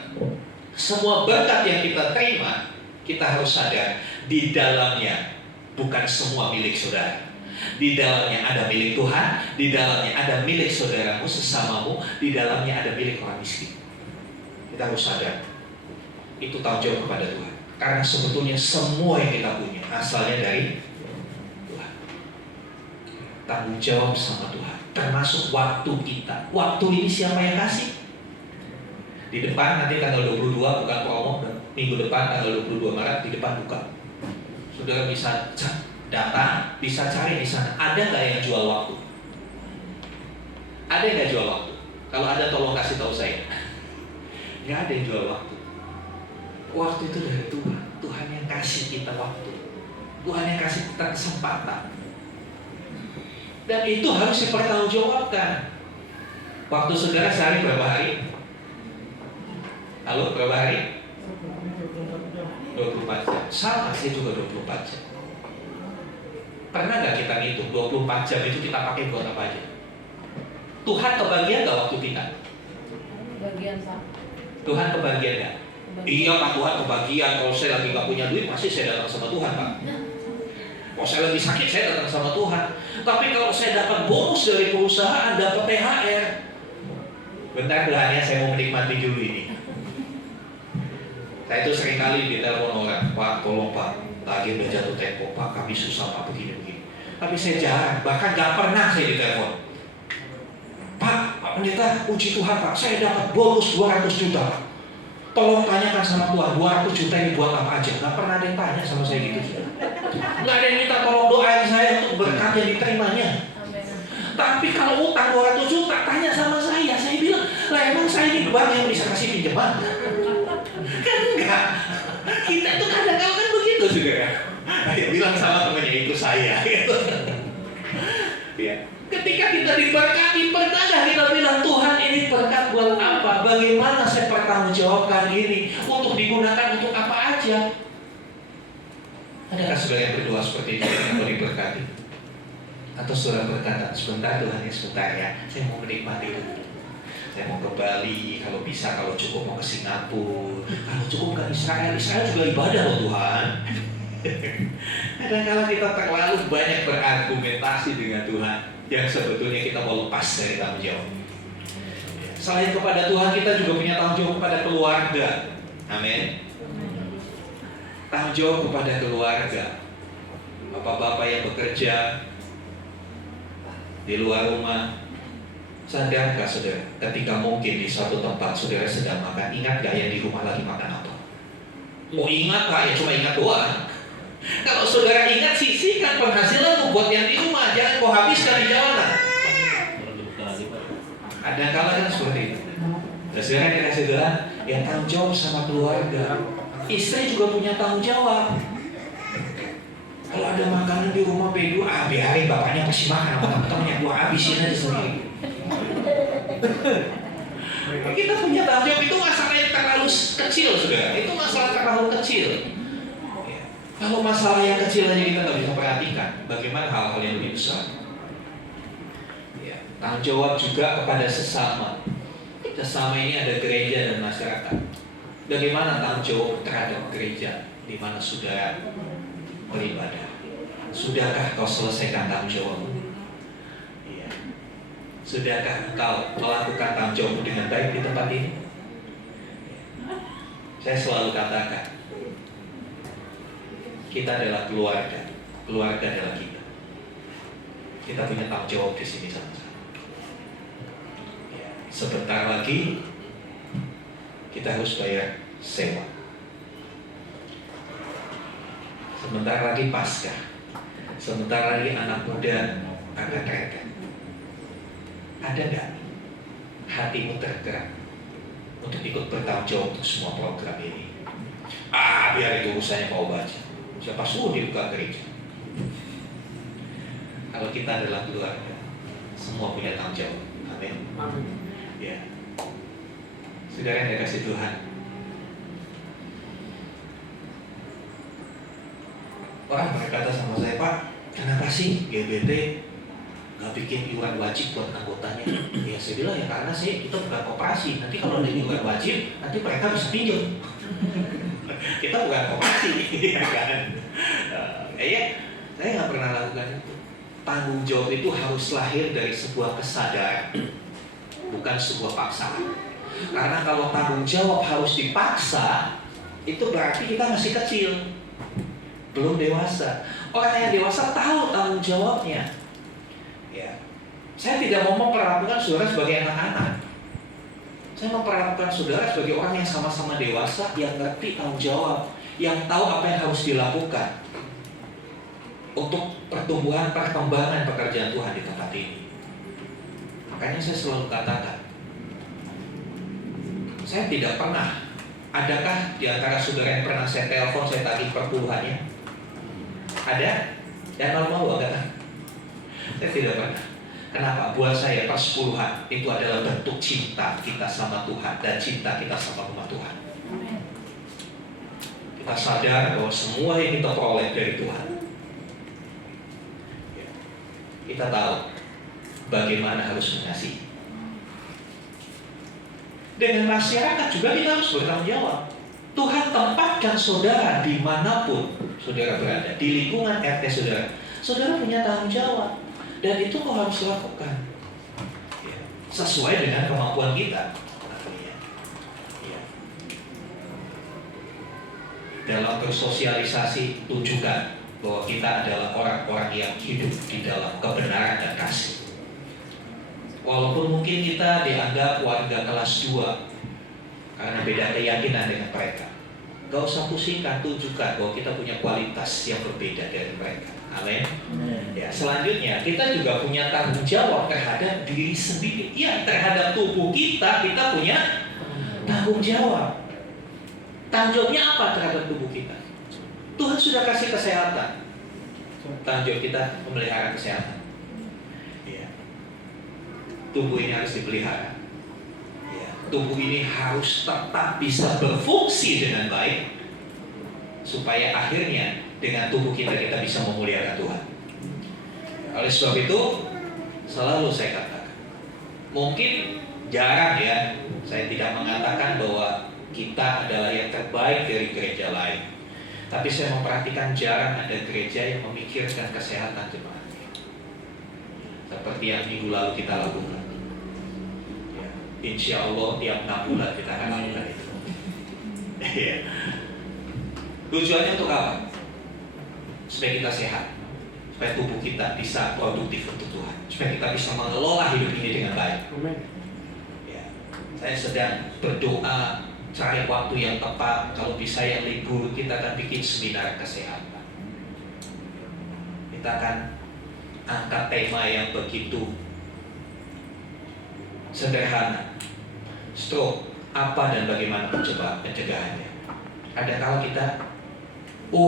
semua berkat yang kita terima, kita harus sadar di dalamnya bukan semua milik saudara. Di dalamnya ada milik Tuhan, di dalamnya ada milik saudaramu, sesamamu, di dalamnya ada milik orang miskin. Kita harus sadar. Itu tanggung jawab kepada Tuhan. Karena sebetulnya semua yang kita punya asalnya dari Tuhan. Tanggung jawab sama Tuhan. Termasuk waktu kita. Waktu ini siapa yang kasih? Di depan nanti tanggal 22 bukan promo. Minggu depan tanggal 22 Maret di depan buka. Saudara bisa datang, bisa cari di sana. Ada nggak yang jual waktu? Ada yang nggak jual waktu? Kalau ada tolong kasih tahu saya. Nggak ada yang jual waktu. Waktu itu dari Tuhan. Tuhan yang kasih kita waktu. Tuhan yang kasih kita kesempatan. Dan itu harus dipertanggungjawabkan. Waktu saudara sehari berapa hari? Halo, berapa hari? 24 jam. Sama sih juga 24 jam. Pernah nggak kita ngitung 24 jam itu kita pakai buat apa aja? Tuhan kebagian nggak waktu kita? Bagian sama. Tuhan kebagian nggak? Iya Pak, Tuhan kebagian. Kalau saya lagi nggak punya duit, pasti saya datang sama Tuhan Pak. Kalau saya lagi sakit, saya datang sama Tuhan. Tapi kalau saya dapat bonus dari perusahaan, dapat THR, bentar Tuhannya saya mau menikmati dulu ini. Saya itu sering kali ditelepon orang, Pak, tolong Pak, lagi udah jatuh tempo, Pak, kami susah Pak, begini-begini. Tapi saya jarang, bahkan nggak pernah saya ditelepon. Pak Pendeta, puji Tuhan Pak, saya dapat bonus 200 juta Pak. Tolong tanyakan sama Tuhan, 200 juta ini buat apa aja? Gak pernah ada yang tanya sama saya gitu. Gak ada yang minta tolong doain saya untuk berkat yang diterimanya. Tapi kalau utang 200 juta, tanya sama saya. Saya bilang, lah emang saya ini bank yang bisa kasih pinjaman? Kan enggak. Kita itu kadang-kadang kan begitu juga ya. Ayo bilang sama temannya, itu saya. Gitu. Ya. Ketika kita diberkati, pernah kita bilang, Tuhan ini berkat buat apa? Bagaimana saya pertanggungjawabkan ini untuk digunakan untuk apa aja? Adakah saudara yang berdoa seperti itu yang mau diberkati? Atau saudara berkata, sebentar Tuhan ya, sebentar ya, saya mau menikmati dulu. Saya mau ke Bali, kalau bisa, kalau cukup mau ke Singapura, kalau cukup ke Israel. Israel juga ibadah loh Tuhan. Kadang-kadang kita terlalu banyak berargumentasi dengan Tuhan yang sebetulnya kita mau lepas dari tanggung jawab. Selain kepada Tuhan, kita juga punya tanggung jawab kepada keluarga. Amin. Tanggung jawab kepada keluarga. Bapak-bapak yang bekerja di luar rumah, sadarkah saudara, ketika mungkin di suatu tempat saudara sedang makan, ingat gak yang di rumah lagi makan apa? Oh ingat Pak, ya cuma ingat doang. Kalau saudara ingat, sisihkan penghasilan buat yang di rumah, jangan kau habiskan di jalanan. Ada kalanya seperti itu. Dan saudara yang dikasih Tuhan, yang tanggung jawab sama keluarga. Istri juga punya tanggung jawab. Kalau ada makanan di rumah bedu, biarin bapaknya pasti makan, sama temen-temennya gua habisin aja sendiri. Kita punya tanggung jawab, itu masalah yang terlalu kecil saudara. Itu masalah terlalu kecil. Kalau masalah yang kecil aja kita nggak bisa perhatikan, bagaimana hal-hal yang lebih besar? Ya, tanggung jawab juga kepada sesama. Sesama ini ada gereja dan masyarakat. Bagaimana tanggung jawab terhadap gereja di mana saudara beribadah? Sudahkah kau selesaikan tanggung jawabmu? Ya. Sudahkah kau melakukan tanggung jawabmu dengan baik di tempat ini? Saya selalu katakan, kita adalah keluarga, keluarga adalah kita. Kita punya tanggung jawab di sini sama-sama. Ya, sebentar lagi kita harus bayar sewa. Sebentar lagi Paskah. Sebentar lagi anak muda akan rekan. Ada nggak hatimu tergerak untuk ikut bertanggung jawab untuk semua program ini? Biar itu urusannya kau baca. Siapa suruh dibuka gereja? Kalau kita adalah keluarga, semua punya tanggung jawab. Amin. Ya. Saudara yang dikasih Tuhan, orang berkata sama saya, Pak, kenapa sih GBT nggak bikin iuran wajib buat anggotanya? Ya saya bilang ya karena sih kita bukan koperasi. Nanti kalau ada iuran wajib, nanti mereka bisa pinjam. Kita bukan koperasi, ya kan? Saya nggak pernah lakukan itu. Tanggung jawab itu harus lahir dari sebuah kesadaran, bukan sebuah paksaan. Karena kalau tanggung jawab harus dipaksa, itu berarti kita masih kecil, belum dewasa. Orang yang dewasa tahu tanggung jawabnya. Ya, saya tidak mau memperlakukan saudara sebagai anak-anak. Saya memperlakukan saudara sebagai orang yang sama-sama dewasa, yang ngerti tanggung jawab, yang tahu apa yang harus dilakukan untuk pertumbuhan perkembangan pekerjaan Tuhan di tempat ini. Makanya saya selalu katakan, saya tidak pernah. Adakah di antara saudara yang pernah saya telepon, saya tagih perpuluhannya? Ada? Yang mau kata? Saya tidak pernah. Kenapa? Buat saya persepuluhan itu adalah bentuk cinta kita sama Tuhan dan cinta kita sama umat Tuhan. Kita sadar bahwa semua yang kita peroleh dari Tuhan. Kita tahu bagaimana harus mengasihi. Dengan masyarakat juga kita harus bertanggung jawab. Tuhan tempatkan saudara dimanapun saudara berada, di lingkungan RT saudara. Saudara punya tanggung jawab. Dan itu kau harus lakukan ya, sesuai dengan kemampuan kita. Ya. Dalam bersosialisasi, tunjukkan bahwa kita adalah orang-orang yang hidup di dalam kebenaran dan kasih. Walaupun mungkin kita dianggap warga kelas 2, karena beda keyakinan dengan mereka. Gak usah pusingkan, tunjukkan bahwa kita punya kualitas yang berbeda dari mereka. Amin. Ya, selanjutnya kita juga punya tanggung jawab terhadap diri sendiri. Ya, terhadap tubuh kita punya tanggung jawab. Tanggung jawabnya apa terhadap tubuh kita? Tuhan sudah kasih kesehatan. Tanggung jawab kita memelihara kesehatan. Ya. Tubuh ini harus dipelihara. Ya. Tubuh ini harus tetap bisa berfungsi dengan baik, supaya akhirnya dengan tubuh kita bisa memuliakan Tuhan. Oleh sebab itu, selalu saya katakan, mungkin jarang ya, saya tidak mengatakan bahwa kita adalah yang terbaik dari gereja lain. Tapi saya memperhatikan jarang ada gereja yang memikirkan kesehatan jemaatnya, seperti yang minggu lalu kita lakukan. Ya, insya Allah tiap 6 bulan kita akan lakukan itu. Tujuannya untuk apa? Supaya kita sehat, supaya tubuh kita bisa produktif untuk Tuhan, supaya kita bisa mengelola hidup ini dengan baik. Ya, saya sedang berdoa cari waktu yang tepat. Kalau bisa yang libur, kita akan bikin seminar kesehatan. Kita akan angkat tema yang begitu sederhana, stroke, apa dan bagaimana pencegahannya. Ada kalau kita,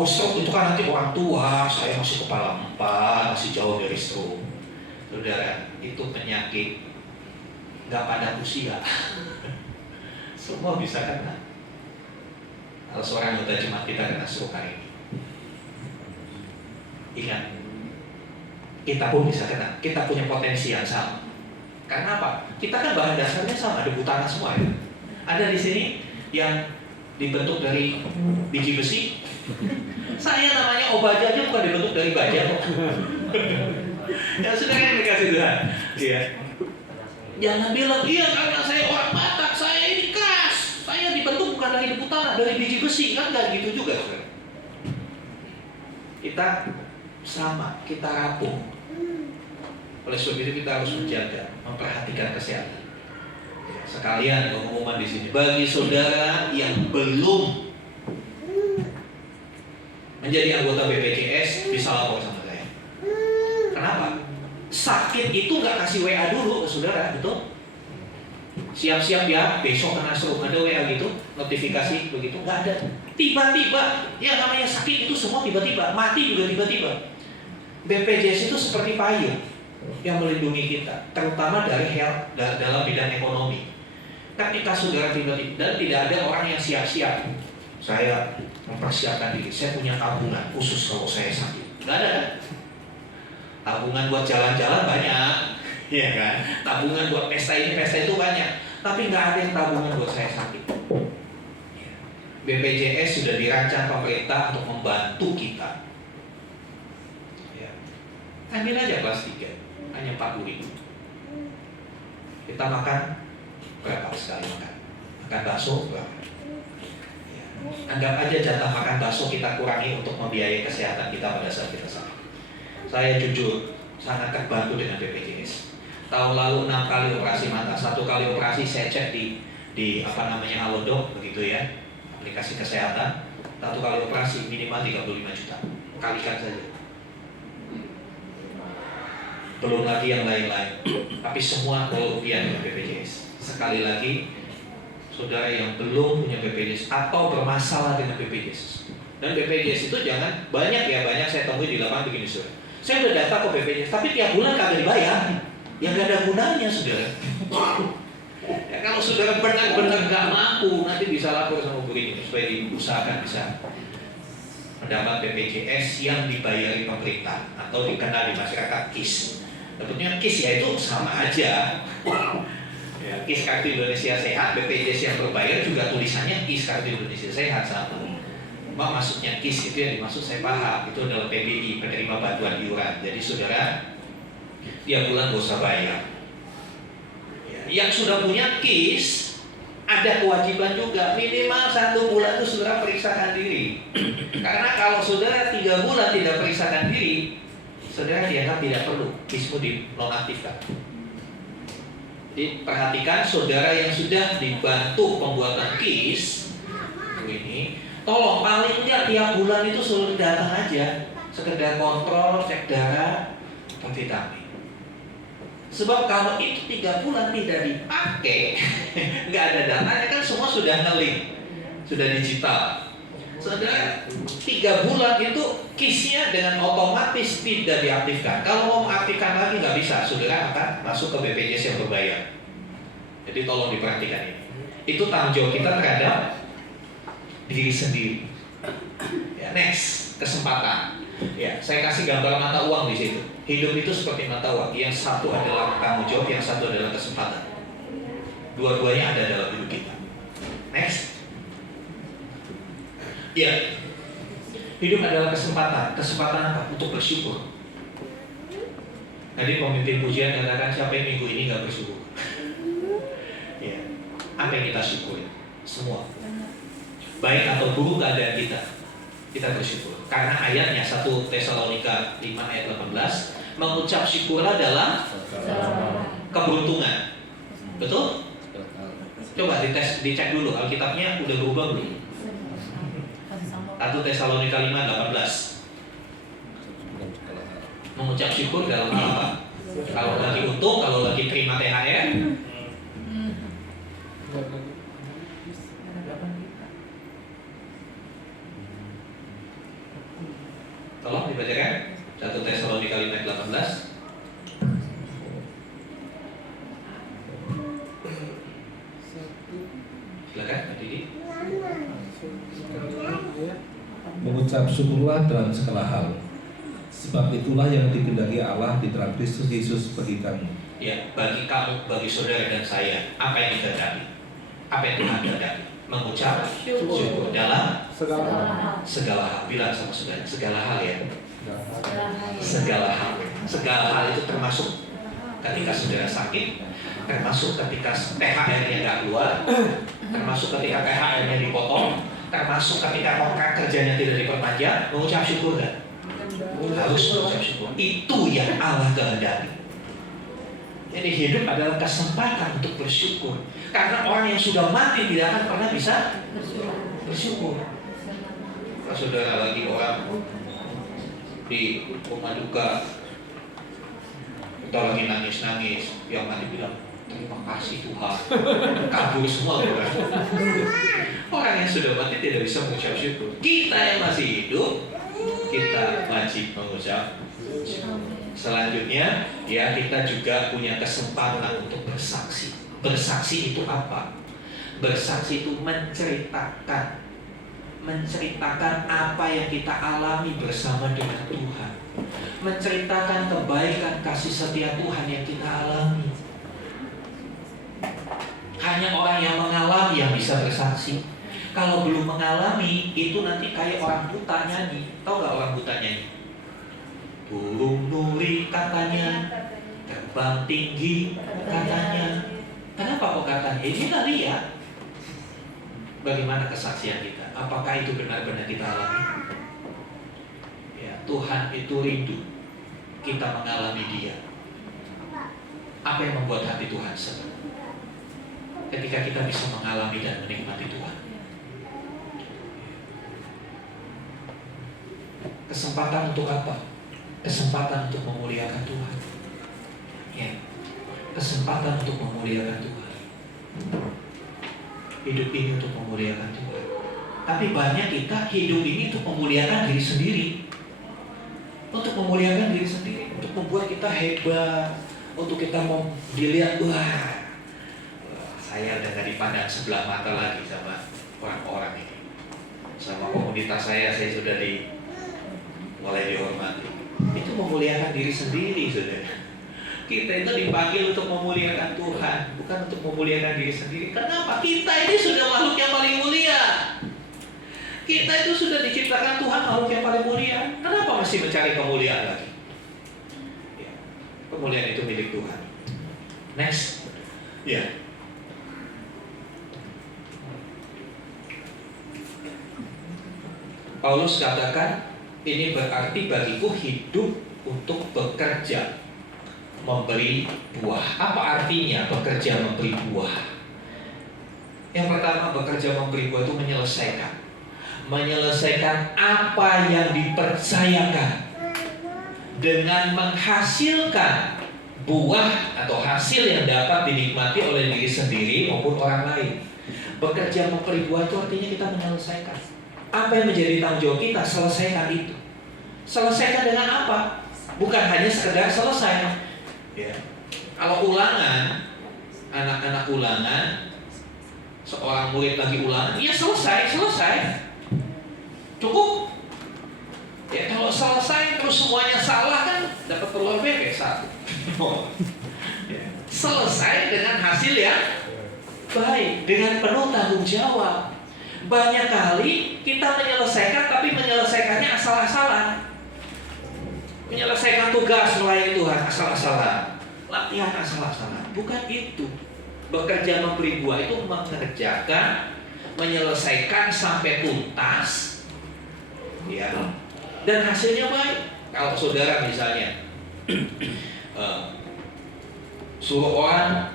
stroke itu kan nanti orang tua, saya masih kepala 4, masih jauh dari stroke. Saudara, itu penyakit gak pada usia. Semua bisa kena. Kalau seorang anggota jemaat kita kena stroke hari ini, ingat, kita pun bisa kena. Kita punya potensi yang sama. Karena apa? Kita kan bahan dasarnya sama, debu tanah semua ya. Ada di sini yang dibentuk dari biji besi. Saya namanya Obaja aja bukan dibentuk dari baja kok. Ya sudah kan dikasih Tuhan. Iya. Jangan bilang, iya karena saya orang Batak, saya ini keras. Saya dibentuk bukan dari debu tanah, dari biji besi. Kan nggak gitu juga. Saudara. Kita sama, kita rapuh. Oleh sebab itu kita harus menjaga, memperhatikan kesehatan. Sekalian pengumuman di sini bagi saudara yang belum menjadi anggota BPJS bisa lapor sama saya. Kenapa? Sakit itu nggak kasih WA dulu ke saudara, betul? Siap-siap ya, besok kena stroke, ada WA gitu, notifikasi begitu, nggak ada. Tiba-tiba, ya namanya sakit itu semua tiba-tiba, mati juga tiba-tiba. BPJS itu seperti payung yang melindungi kita, terutama dari health dalam bidang ekonomi. Ketika saudara tiba-tiba, dan tidak ada orang yang siap-siap. Saya mempersiapkan diri, saya punya tabungan khusus kalau saya sakit. Nggak ada. Tabungan buat jalan-jalan banyak, ya kan? Tabungan buat pesta ini, pesta itu banyak. Tapi nggak ada yang tabungan buat saya sakit. BPJS sudah dirancang pemerintah untuk membantu kita. Ya. Ambil aja kelas 3, hanya 40.000. Kita makan berapa sekali makan? Makan bakso berapa? Ya. Anggap aja jatah makan bakso kita kurangi untuk membiayai kesehatan kita pada saat kita sakit. Saya jujur sangat terbantu dengan BPJS. Tahun lalu 6 kali operasi mata, 1 kali operasi saya cek di Halodoc begitu ya, aplikasi kesehatan. 1 kali operasi minimal 35 juta. Kalikan saja. Belum lagi yang lain-lain. Tapi semua kelebihan dengan BPJS. Sekali lagi, saudara yang belum punya BPJS atau bermasalah dengan BPJS. Dan BPJS itu jangan banyak saya temui di lapangan begini saudara. Saya udah daftar ke BPJS, tapi tiap bulan kagak dibayar. Yang gak ada gunanya saudara. Ya, kalau saudara benar-benar gak mampu, nanti bisa lapor sama Bu Rini supaya diusahakan bisa mendapat BPJS yang dibayari pemerintah atau dikenal di masyarakat KIS. Tentunya KIS ya itu sama aja. Ya, KIS Kartu Indonesia Sehat, BPJS yang berbayar juga tulisannya KIS Kartu Indonesia Sehat sama. Maksudnya KIS itu yang dimaksud saya paham, itu adalah PBI, penerima bantuan iuran. Jadi saudara tiap bulan gak usah bayar. Ya, yang sudah punya KIS ada kewajiban juga minimal 1 bulan itu saudara periksakan diri. Karena kalau saudara 3 bulan tidak periksakan diri, saudara dianggap tidak perlu KISmu dinonaktifkan. Jadi perhatikan saudara yang sudah dibantu pembuatan KIS ini, tolong paling enggak tiap bulan itu selalu datang aja, sekedar kontrol, cek darah, vitamin. Sebab kalau itu 3 bulan tidak dipakai, nggak ada datanya kan semua sudah nge-link, sudah digital. Saudara, 3 bulan itu KIS-nya dengan otomatis tidak diaktifkan. Kalau mau mengaktifkan lagi nggak bisa, saudara akan masuk ke BPJS yang berbayar. Jadi tolong diperhatikan ini. Itu tanggung jawab kita terhadap diri sendiri. Ya, next, kesempatan. Ya, saya kasih gambar mata uang di situ. Hidup itu seperti mata uang. Yang satu adalah tanggung jawab, yang satu adalah kesempatan. Dua-duanya ada dalam hidup kita. Next. Ya, hidup adalah kesempatan. Kesempatan apa? Untuk bersyukur. Tadi pemimpin pujian katakan siapa yang minggu ini nggak bersyukur? Ya, apa yang kita syukuri? Semua. Baik atau buruk keadaan kita bersyukur. Karena ayatnya 1 Tesalonika 5 ayat 18, mengucap syukurlah dalam keberuntungan. Betul? Coba dicek dulu Alkitabnya udah berubah belum? 1 Tesalonika 5 18. Mengucap syukur dalam hal apa? Kalau lagi untung, kalau lagi terima THR. Tolong dibacakan 1 Tesalonika 5 ayat 18. Silakan Pak Didi. Mengucap syukurlah dalam segala hal, sebab itulah yang dikehendaki Allah di dalam Kristus Yesus bagi kamu. Ya, bagi kamu, bagi saudara dan saya, apa yang dikehendaki? Apa yang Tuhan kehendaki? Mengucap syukur dalam segala hal. Bilang sama saudara, segala hal ya. Segala hal. Segala hal itu termasuk ketika saudara sakit, termasuk ketika THR-nya nggak keluar, termasuk ketika THR-nya dipotong, termasuk ketika kontrak kerjanya tidak diperpanjang. Mengucap syukur nggak? Harus mengucap syukur. Itu yang Allah kehendaki. Jadi hidup adalah kesempatan untuk bersyukur. Karena orang yang sudah mati tidak akan pernah bisa bersyukur. Kalau saudara lagi orang di rumah duka, kita lagi nangis-nangis, yang mati bilang terima kasih Tuhan, kabur semua orang. Orang yang sudah mati tidak bisa mengucap syukur. Kita yang masih hidup, kita wajib mengucap syukur. Selanjutnya, ya kita juga punya kesempatan untuk bersaksi. Bersaksi itu apa? Bersaksi itu menceritakan apa yang kita alami bersama dengan Tuhan, menceritakan kebaikan kasih setia Tuhan yang kita alami. Hanya orang yang mengalami yang bisa bersaksi. Kalau belum mengalami, itu nanti kayak orang buta nyanyi. Tahu nggak orang buta nyanyi? Burung nuri katanya, terbang tinggi katanya. Kenapa kok katanya? Ini nggak lihat. Bagaimana kesaksian kita? Apakah itu benar-benar kita alami? Ya, Tuhan itu rindu kita mengalami Dia. Apa yang membuat hati Tuhan senang? Ketika kita bisa mengalami dan menikmati Tuhan. Kesempatan untuk apa? Kesempatan untuk memuliakan Tuhan. Ya. Kesempatan untuk memuliakan Tuhan. Hidup ini untuk memuliakan Tuhan. Tapi banyak kita hidup ini untuk memuliakan diri sendiri. Untuk memuliakan diri sendiri, untuk membuat kita hebat, untuk kita mau dilihat, wah, saya udah gak dipandang sebelah mata lagi sama orang-orang ini. Sama komunitas saya sudah mulai dihormati. Itu memuliakan diri sendiri, saudara. Kita itu dipanggil untuk memuliakan Tuhan, bukan untuk memuliakan diri sendiri. Kenapa? Kita ini sudah makhluk yang paling mulia. Kita itu sudah diciptakan Tuhan makhluk yang paling mulia. Kenapa masih mencari kemuliaan lagi? Ya, kemuliaan itu milik Tuhan. Next. Ya. Paulus katakan, ini berarti bagiku hidup untuk bekerja memberi buah. Apa artinya bekerja memberi buah? Yang pertama, bekerja memberi buah itu menyelesaikan apa yang dipercayakan dengan menghasilkan buah atau hasil yang dapat dinikmati oleh diri sendiri maupun orang lain. Bekerja memberi buah itu artinya kita menyelesaikan apa yang menjadi tanggung jawab kita. Selesaikan itu. Selesaikan dengan apa? Bukan hanya sekedar selesai. Ya. Kalau ulangan, anak-anak ulangan, seorang murid lagi ulangan, ya selesai. Cukup. Ya, kalau selesai terus semuanya salah kan dapat telur bebek satu. Ya. Selesai dengan hasil yang baik, dengan penuh tanggung jawab. Banyak kali kita menyelesaikan, tapi menyelesaikannya asal-asalan. Menyelesaikan tugas melayani Tuhan asal-asalan, latihan asal-asalan. Bukan itu. Bekerja memberi buah itu mengerjakan, menyelesaikan sampai tuntas, ya, dan hasilnya baik. Kalau saudara misalnya suruh orang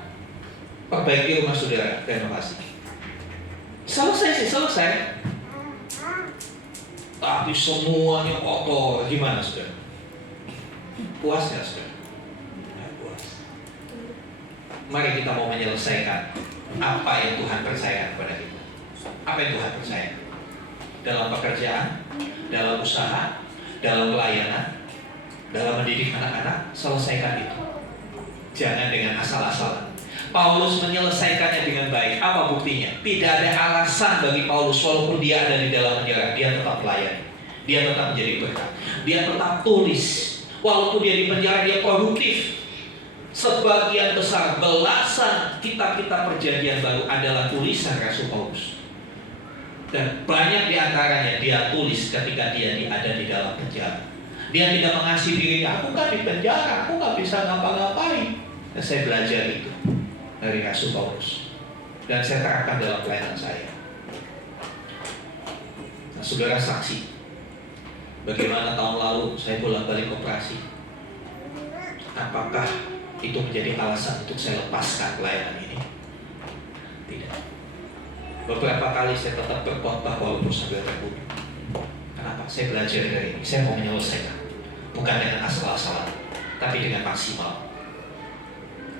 perbaiki rumah saudara, renovasi, selesai, tapi semuanya kotor, gimana saudara? Puas nggak saudara? Nggak puas. Mari kita mau menyelesaikan apa yang Tuhan percayakan kepada kita. Apa yang Tuhan percayakan dalam pekerjaan, dalam usaha, dalam pelayanan, dalam mendidik anak-anak. Selesaikan itu. Jangan dengan asal-asalan. Paulus menyelesaikannya dengan baik. Apa buktinya? Tidak ada alasan bagi Paulus, walaupun dia ada di dalam penjara, dia tetap melayani, dia tetap menjadi berkat, dia tetap tulis. Walaupun dia di penjara, dia produktif. Sebagian besar, belasan kitab-kitab perjanjian baru adalah tulisan Rasul Paulus. Dan banyak di antaranya dia tulis ketika dia ada di dalam penjara. Dia tidak mengasihi dirinya, aku kan di penjara, aku gak bisa ngapa-ngapain. Dan saya belajar itu dari Rasul Paulus, dan saya terapkan dalam pelayanan saya. Nah, saudara saksi bagaimana tahun lalu saya bolak-balik operasi. Apakah itu menjadi alasan untuk saya lepaskan pelayanan ini? Tidak. Beberapa kali saya tetap berkhotbah walaupun sambil terbunuh. Kenapa? Saya belajar dari ini. Saya mau menyelesaikan, bukan dengan asal-asalan, tapi dengan maksimal,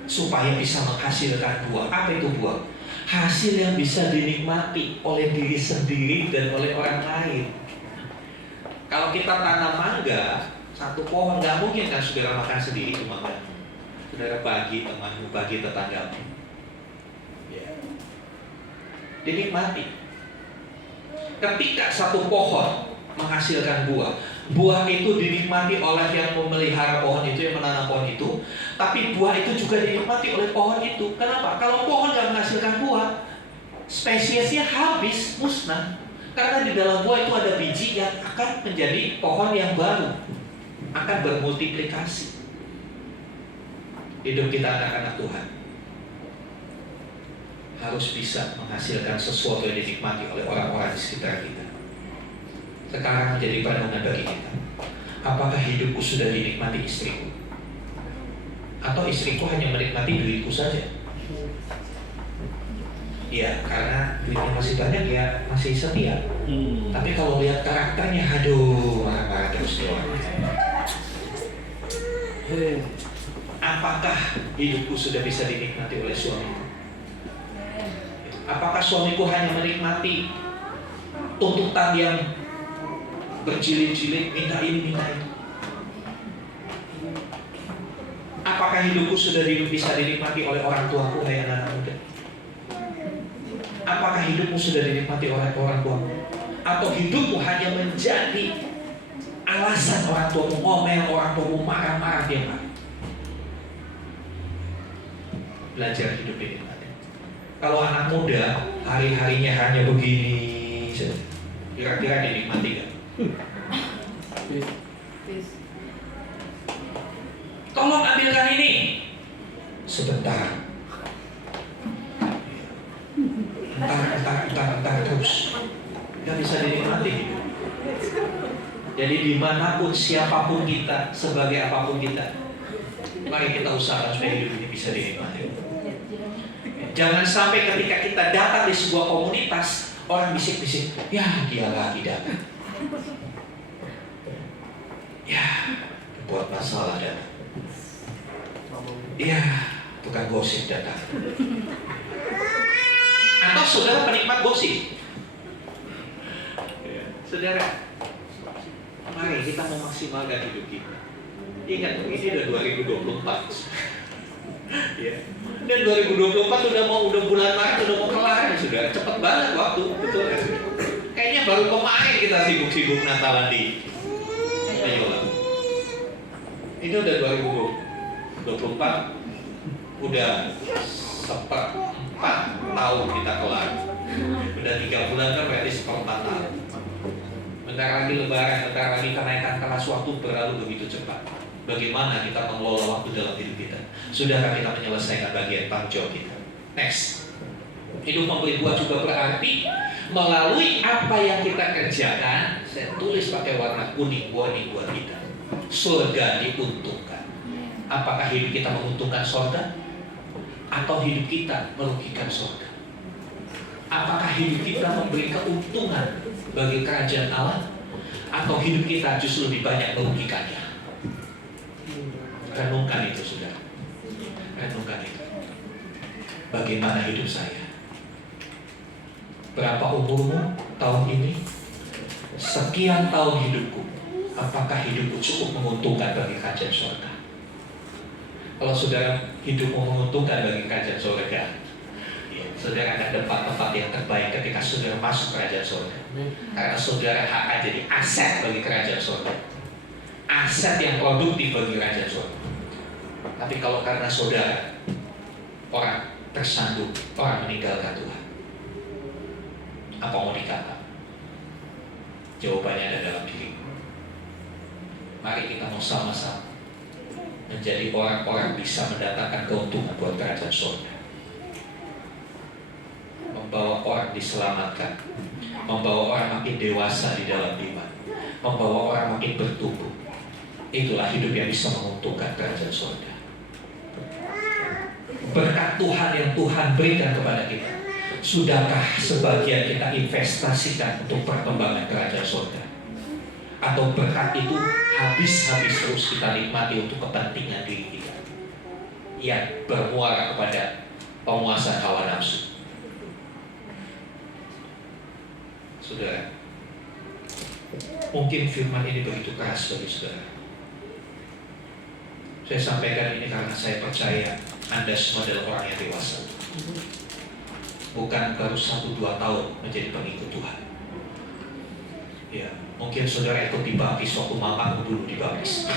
supaya bisa menghasilkan buah. Apa itu buah? Hasil yang bisa dinikmati oleh diri sendiri dan oleh orang lain. Kalau kita tanam mangga, satu pohon, nggak mungkin kan saudara makan sendiri itu mangga. Saudara bagi temanmu, bagi tetanggamu, ya. Dinikmati. Ketika satu pohon menghasilkan buah, buah itu dinikmati oleh yang memelihara pohon itu, yang menanam pohon itu. Tapi buah itu juga dinikmati oleh pohon itu. Kenapa? Kalau pohon nggak menghasilkan buah, spesiesnya habis, musnah. Karena di dalam buah itu ada biji yang akan menjadi pohon yang baru, akan bermultiplikasi. Hidup kita anak-anak Tuhan harus bisa menghasilkan sesuatu yang dinikmati oleh orang-orang di sekitar kita. Sekarang menjadi pandangan bagi kita. Apakah hidupku sudah dinikmati istriku? Atau istriku hanya menikmati duitku saja? Ya, karena duitnya masih banyak, ya masih setia. Tapi kalau lihat karakternya, aduh, marah-marah terus doang. Apakah hidupku sudah bisa dinikmati oleh suamiku? Apakah suamiku hanya menikmati tuntutan yang berjilid-jilid, minta ini, minta itu? Apakah hidupku sudah bisa dinikmati oleh orang tuaku, hai anak-anak muda? Apakah hidupmu sudah dinikmati oleh orang tuamu? Atau hidupmu hanya menjadi alasan orang tuamu ngomel, orang tuamu marah-marah tiap hari? Belajar hidup ini. Kalau anak muda hari-harinya hanya begini, kira-kira dinikmati gak? Tolong ambilkan ini. Sebentar. Entar terus. Gak bisa dinikmati. Jadi dimanapun, siapapun kita, sebagai apapun kita, Mari kita usahakan supaya hidup ini bisa dinikmati. Jangan sampai ketika kita datang di sebuah komunitas, orang bisik-bisik, ya dia lagi datang. Ya, buat masalah datang. Ya, tukang gosip datang. Atau saudara penikmat gosip. Saudara, mari kita memaksimalkan hidup kita. Ingat, ini udah 2024. Ya. Dan 2024 udah bulan Maret, udah mau kelar, sudah cepet banget waktu, betul kan? Kayaknya baru kemarin kita sibuk-sibuk Natalan di Mayola. Ini udah 2024, udah seperempat tahun kita kelar. Udah 3 bulan kan berarti seperempat tahun. Bentar lagi lebaran, bentar lagi kenaikan kelas, waktu berlalu begitu cepat. Bagaimana kita mengelola waktu dalam hidup kita? Sudahkah kita menyelesaikan bagian tanggung jawab kita? Next. Hidup memberi buah juga berarti melalui apa yang kita kerjakan, saya tulis pakai warna kuning, warning buat kita. Surga diuntungkan. Apakah hidup kita menguntungkan surga? Atau hidup kita merugikan surga? Apakah hidup kita memberi keuntungan bagi kerajaan Allah? Atau hidup kita justru lebih banyak merugikannya? Renungkan itu, saudara. Renungkan itu. Bagaimana hidup saya? Berapa umurmu tahun ini? Sekian tahun hidupku. Apakah hidupku cukup menguntungkan bagi kerajaan surga? Kalau saudara hidupmu menguntungkan bagi kerajaan surga, ya, saudara ada tempat-tempat yang terbaik ketika saudara masuk kerajaan surga. Karena saudara akan jadi aset bagi kerajaan surga. Aset yang produktif bagi kerajaan surga. Tapi kalau karena saudara orang tersandung, orang meninggalkan Tuhan, apa mau dikata? Jawabannya ada dalam diri. Mari kita mau sama-sama menjadi orang-orang bisa mendatangkan keuntungan buat kerajaan surga. Membawa orang diselamatkan, membawa orang makin dewasa di dalam iman, membawa orang makin bertumbuh. Itulah hidup yang bisa menguntungkan kerajaan surga. Berkat Tuhan yang Tuhan berikan kepada kita, sudahkah sebagian kita investasikan untuk perkembangan kerajaan surga? Atau berkat itu habis-habis terus kita nikmati untuk kepentingan diri kita yang bermuara kepada penguasaan hawa nafsu? Saudara, mungkin firman ini begitu keras bagi saudara. Saya sampaikan ini karena saya percaya Anda semua adalah orang yang dewasa. Bukan baru 1-2 tahun menjadi pengikut Tuhan. Ya, mungkin saudara ikut dibaptis waktu mamamu dulu dibaptis.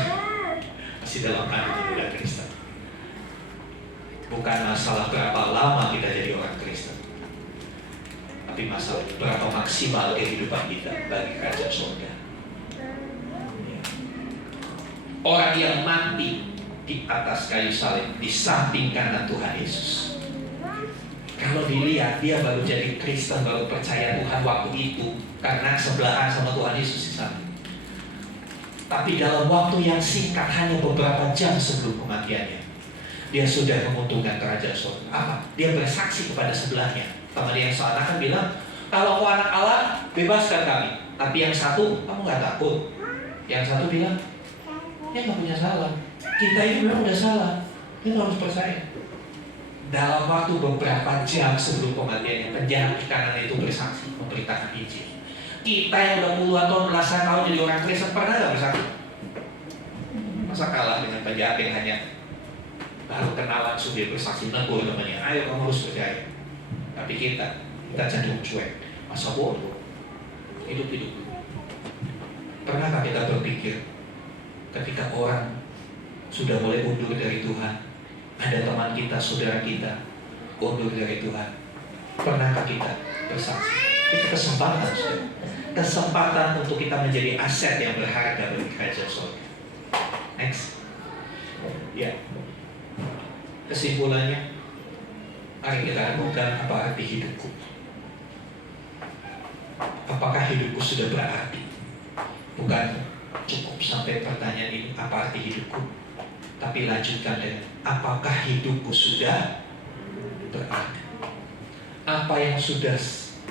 Masih dalam kandungan muda Kristen. Bukan masalah berapa lama kita jadi orang Kristen, tapi masalah berapa maksimal kehidupan kita bagi kerajaan surga. Ya. Orang yang mati di atas kayu salib di samping kanan Tuhan Yesus. Kalau dilihat dia baru jadi Kristen, baru percaya Tuhan waktu itu karena sebelahan sama Tuhan Yesus di sana. Tapi dalam waktu yang singkat, hanya beberapa jam sebelum kematiannya, dia sudah menguntungkan kerajaan surga. Apa? Dia bersaksi kepada sebelahnya. Teman yang sana kan bilang, kalau kau anak Allah, bebaskan kami. Tapi yang satu, kamu gak takut. Yang satu bilang, dia gak punya salah. Kita ini memang udah salah. Kita harus percaya. Dalam waktu beberapa jam sebelum kematiannya, penjahat di kanan itu bersaksi, memberitakan Injil. Kita yang udah puluhan tahun, belasan tahun jadi orang Kristen, pernah gak bersaksi? Masa kalah dengan penjahat yang hanya baru kenalan sudah bersaksi, negur temannya, ayo kamu harus percaya. Tapi kita cenderung cuek. Masa bodoh? Hidup-hidup. Pernahkah kita berpikir ketika orang sudah mulai undur dari Tuhan, ada teman kita, saudara kita undur dari Tuhan, pernahkah kita bersaksi? Itu kesempatan, saudara. Kesempatan untuk kita menjadi aset yang berharga bagi kerajaan surga. Next. Ya. Kesimpulannya, mari kita renungkan apa arti hidupku. Apakah hidupku sudah berarti? Bukan cukup sampai pertanyaan ini, apa arti hidupku? Tapi lanjutkan dengan apakah hidupku sudah berarti?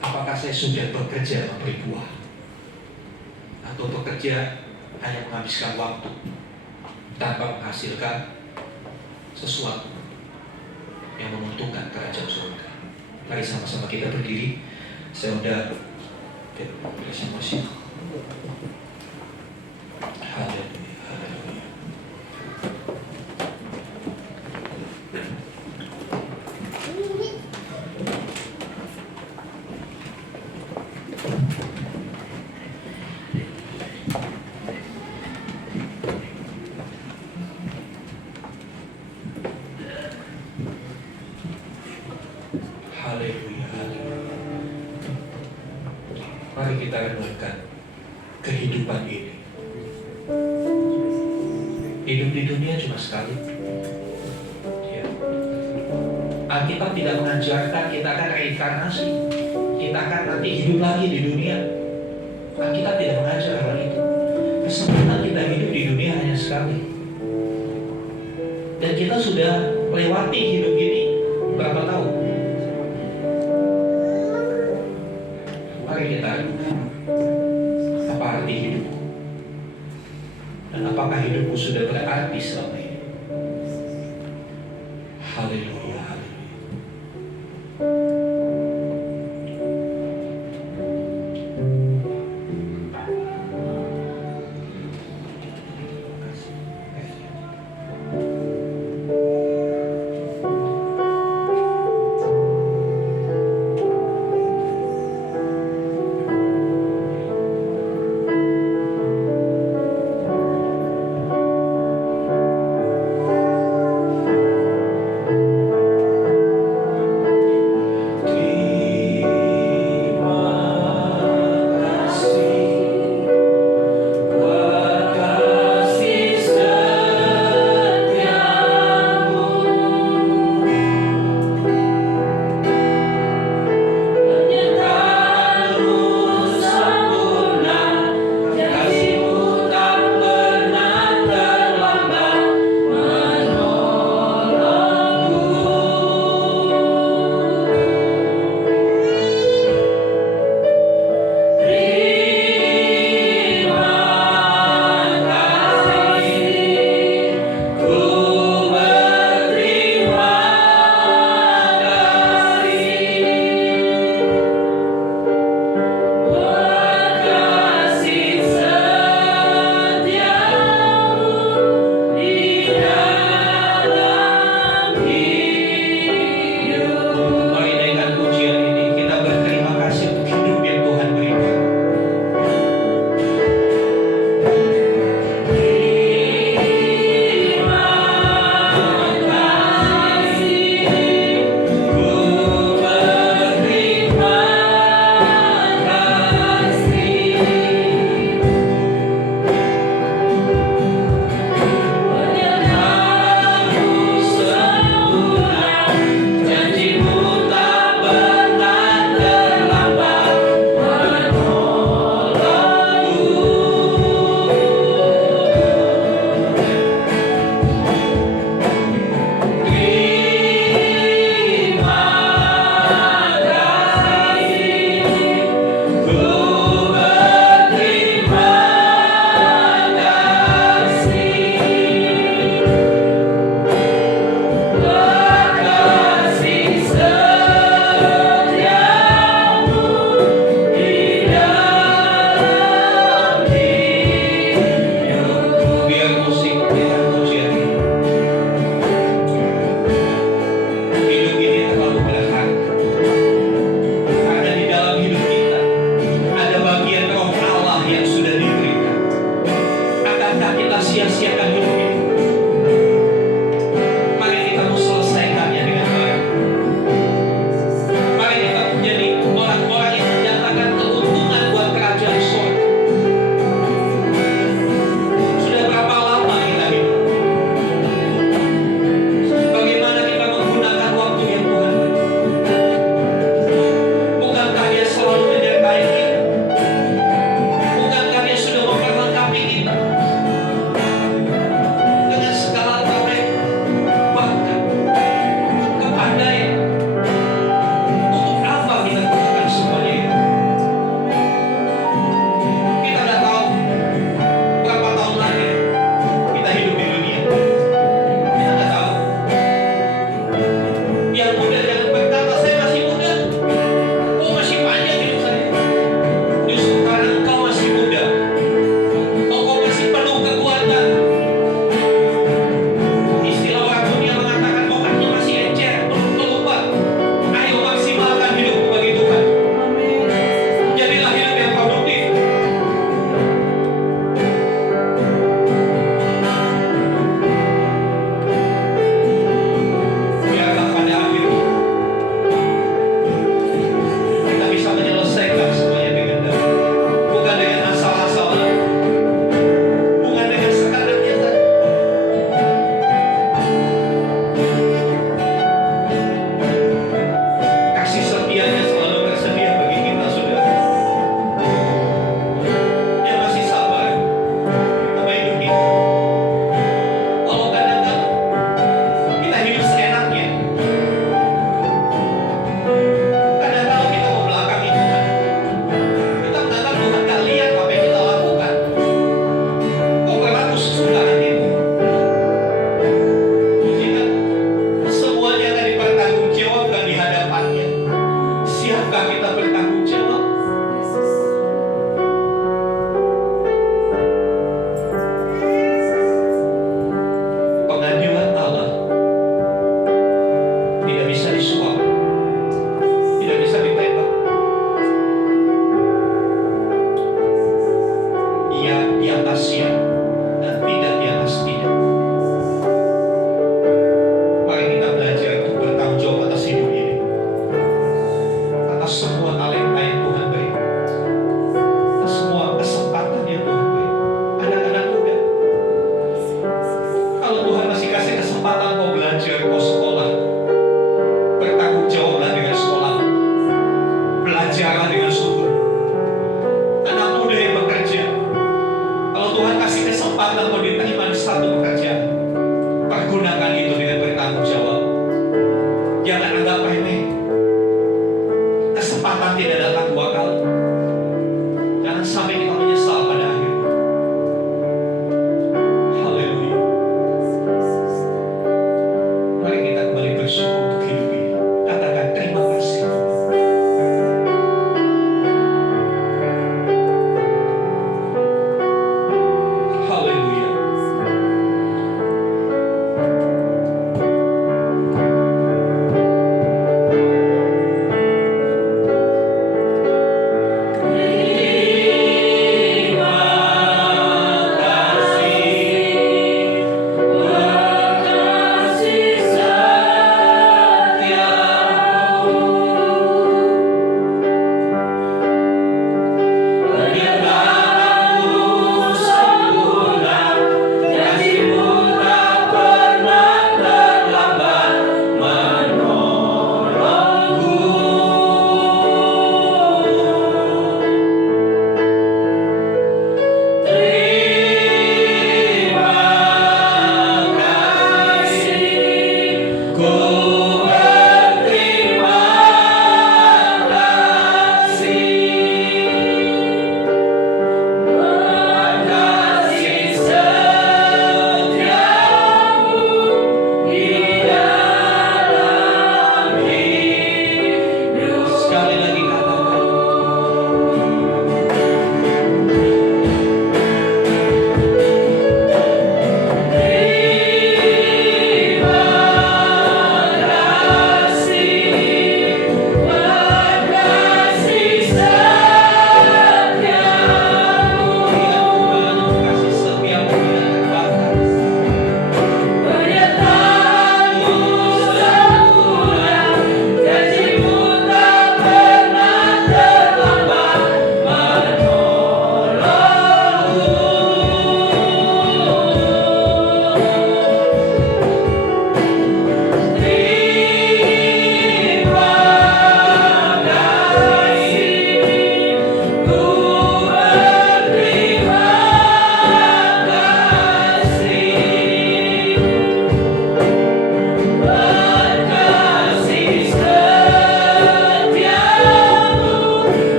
Apakah saya sudah bekerja memberi buah? Atau bekerja hanya menghabiskan waktu tanpa menghasilkan sesuatu yang menguntungkan kerajaan surga? Mari sama-sama kita berdiri. Saya undang musik. Haleluya, haleluya. Haleluya, haleluya. Mari kita renungkan kehidupan ini. Hidup di dunia cuma sekali. Ya. Alkitab tidak mengajarkan kita akan reinkarnasi, kita akan nanti hidup lagi di dunia. Alkitab tidak mengajar hal itu. Kesempatan kita hidup di dunia hanya sekali. Dan kita sudah melewati hidup ini berapa tahun? Mari kita renungkan apa arti hidupku, dan apakah hidupku sudah berarti selama ini. Haleluya, haleluya.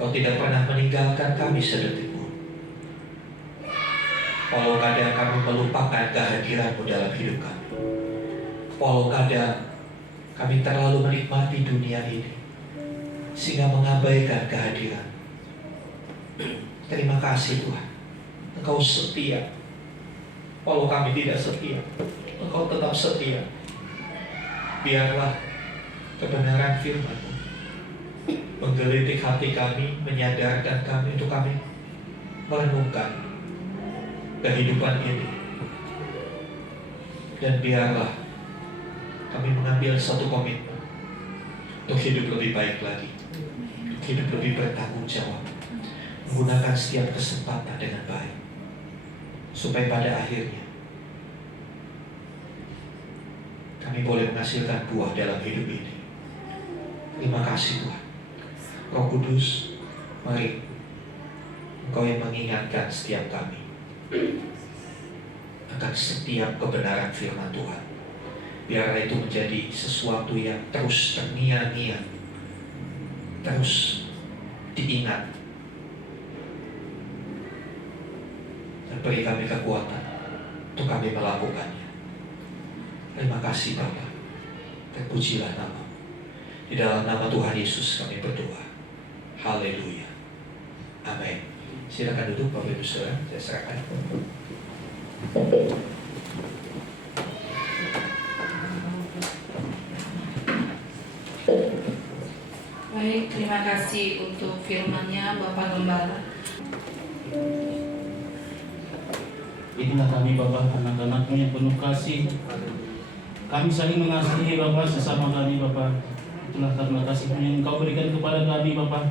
Kau tidak pernah meninggalkan kami sedetik pun. Walau kadang kami melupakan kehadiran-Mu dalam hidup kami. Walau kadang kami terlalu menikmati dunia ini sehingga mengabaikan kehadiran. Terima kasih Tuhan, Engkau setia. Walau kami tidak setia, Engkau tetap setia. Biarlah kebenaran firman-Mu menggelitik hati kami, menyadarkan kami untuk kami merenungkan kehidupan ini. Dan biarlah kami mengambil satu komitmen untuk hidup lebih baik lagi, untuk hidup lebih bertanggung jawab, menggunakan setiap kesempatan dengan baik, supaya pada akhirnya kami boleh menghasilkan buah dalam hidup ini. Terima kasih Tuhan. Roh Kudus, mari Engkau yang mengingatkan setiap kami akan setiap kebenaran firman Tuhan. Biarlah itu menjadi sesuatu yang terus terngiang-ngiang, terus diingat, dan beri kami kekuatan untuk kami melakukannya. Terima kasih Bapa, terpujilah nama. Di dalam nama Tuhan Yesus kami berdoa. Haleluya. Amin. Silakan duduk Bapak Ibu Saudara, saya serahkan. Baik, terima kasih untuk firman-Nya Bapak Gembala. Inilah kami Bapak, anak-anak-Mu yang penuh kasih. Kami saling mengasihi Bapak sesama kami Bapak. Itulah karena kasih-Mu yang Engkau berikan kepada kami Bapak.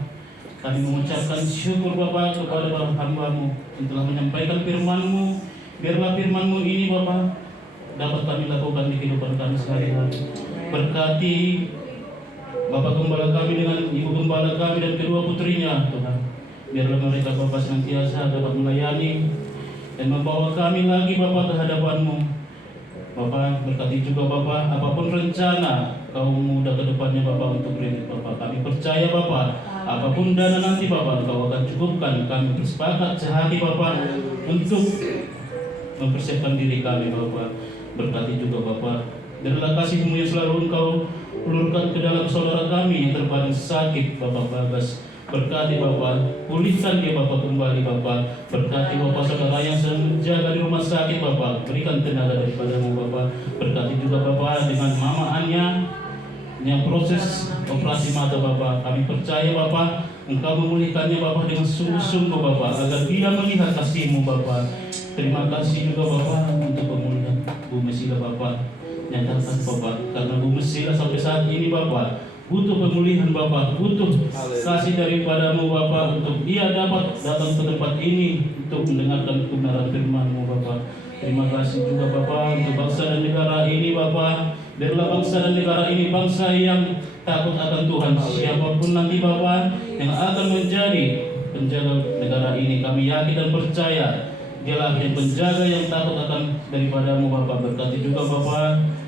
Kami mengucapkan syukur Bapak kepada hamba-Mu yang telah menyampaikan firman-Mu. Biarlah firman-Mu ini Bapak dapat kami lakukan di kehidupan kami sehari-hari. Berkati Bapak Gembala kami dengan Ibu Gembala kami dan kedua putrinya Tuhan. Biarlah mereka Bapak senantiasa dapat melayani dan membawa kami lagi Bapak ke hadapan-Mu. Bapak berkati juga Bapak apapun rencana kaum muda ke depannya Bapak untuk kredit Bapak. Kami percaya Bapak apapun dana nanti Bapak Engkau akan cukupkan. Kami bersepakat sehati Bapak untuk mempersiapkan diri kami Bapak. Berkati juga Bapak. Biarlah kasih-Mu yang selalu Engkau ulurkan ke dalam saudara kami yang terbaring sakit Bapak Bagas. Berkati Bapak, pulihkan dia Bapak kembali Bapak. Berkati Bapak saudara yang sedang menjaga di rumah sakit Bapak, berikan tenaga daripada-Mu Bapak. Berkati juga Bapak dengan Mama Anya yang proses operasi mata Bapak. Kami percaya Bapak, Engkau memulihkannya Bapak dengan sungguh-sungguh Bapak, agar dia melihat kasih-Mu Bapak. Terima kasih juga Bapak untuk pemulihan Bu Mesila Bapak. Nyatakan Bapak, karena Bu Mesila sampai saat ini Bapak butuh pemulihan Bapak, butuh kasih daripada-Mu Bapak untuk dia dapat datang ke tempat ini untuk mendengarkan kebenaran firman-Mu Bapak. Terima kasih juga Bapak untuk bangsa dan negara ini Bapak. Biarlah bangsa dan negara ini bangsa yang takut akan Tuhan. Siapapun nanti Bapak yang akan menjadi penjaga negara ini, kami yakin dan percaya dialah yang penjaga yang takut akan daripada-Mu Bapak. Berkati juga Bapak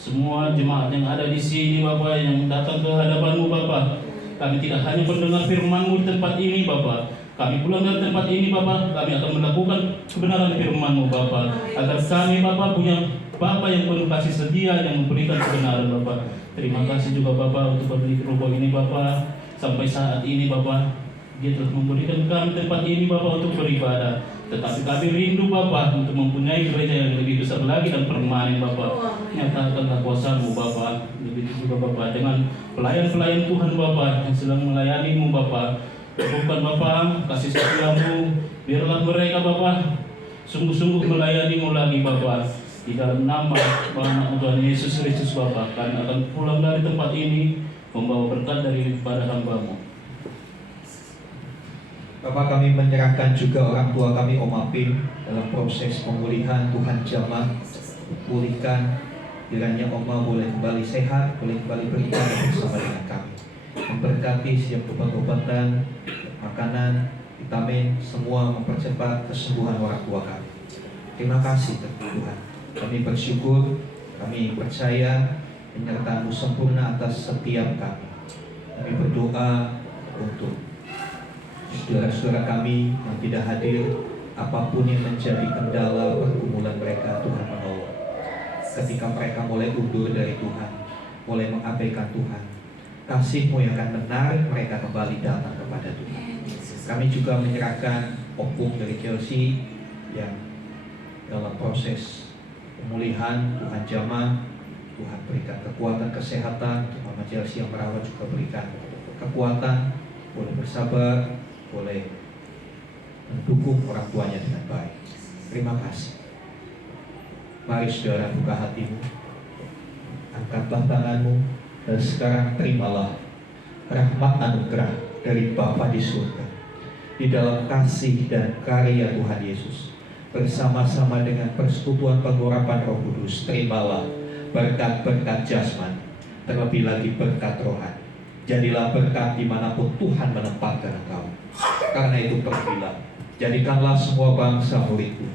semua jemaat yang ada di sini Bapak yang datang ke hadapan-Mu Bapak. Kami tidak hanya mendengar firman-Mu di tempat ini Bapak. Kami pulang dari tempat ini Bapak, kami akan melakukan kebenaran firman-Mu Bapak. Agar kami Bapak punya Bapak yang penuh kasih setia yang memberikan kebenaran Bapak. Terima kasih juga Bapak untuk pemilik rumah ini Bapak. Sampai saat ini Bapak, dia telah memberikan kami tempat ini Bapak untuk beribadah. Tetapi kami rindu Bapak untuk mempunyai gereja yang lebih besar lagi dan permanen Bapak. Nyatakanlah kuasa-Mu Bapak. Begitu juga Bapak dengan pelayan-pelayan Tuhan Bapak yang sedang melayani-Mu Bapak. Bukan Bapak, kasih setia-Mu. Biarlah mereka Bapak sungguh-sungguh melayani-Mu lagi Bapak. Di dalam nama Anak Tuhan Yesus Kristus Bapak, kami akan pulang dari tempat ini membawa berkat daripada hamba-Mu. Bapak, kami menyerahkan juga orang tua kami Om Apim dalam proses pemulihan. Tuhan jamah pulihkan, kiranya Oma boleh kembali sehat, boleh kembali beribadah bersama dengan kami. Memberkati setiap obat-obatan, makanan, vitamin, semua mempercepat kesembuhan orang tua kami. Terima kasih Tuhan. Kami bersyukur, kami percaya penyertaan-Mu sempurna atas setiap kami. Kami berdoa untuk saudara-saudara kami yang tidak hadir, apapun yang menjadi kendala pergumulan mereka, Tuhan menolong. Ketika mereka mulai undur dari Tuhan, mulai mengabaikan Tuhan, kasih-Mu yang akan menarik mereka kembali datang kepada Tuhan. Kami juga menyerahkan opung dari Chelsea yang dalam proses pemulihan, Tuhan jamah, Tuhan berikan kekuatan kesehatan untuk Mama Chelsea yang merawat, juga berikan kekuatan, boleh bersabar, boleh mendukung orang tuanya dengan baik. Terima kasih. Mari saudara buka hatimu, angkatlah tanganmu, dan sekarang terimalah rahmat anugerah dari Bapa di surga. Di dalam kasih dan karya Tuhan Yesus, bersama-sama dengan persekutuan pengurapan Roh Kudus, terimalah berkat-berkat jasmani, terlebih lagi berkat rohani. Jadilah berkat dimanapun Tuhan menempatkan engkau. Karena itu pergilah, jadikanlah semua bangsa muridku.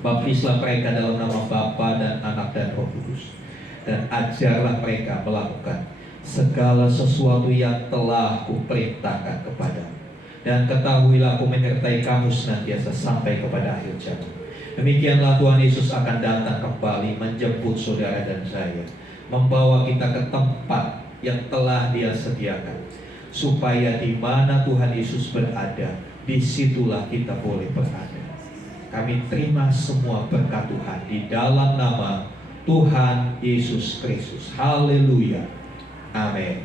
Baptislah mereka dalam nama Bapa dan Anak dan Roh Kudus, dan ajarlah mereka melakukan segala sesuatu yang telah kuperintahkan kepadamu. Dan ketahuilah aku menyertai kamu senantiasa sampai kepada akhir zaman. Demikianlah Tuhan Yesus akan datang kembali menjemput saudara dan saya, membawa kita ke tempat yang telah Dia sediakan, supaya di mana Tuhan Yesus berada, disitulah kita boleh berada. Kami terima semua berkat Tuhan di dalam nama Tuhan Yesus Kristus. Haleluya. Amin.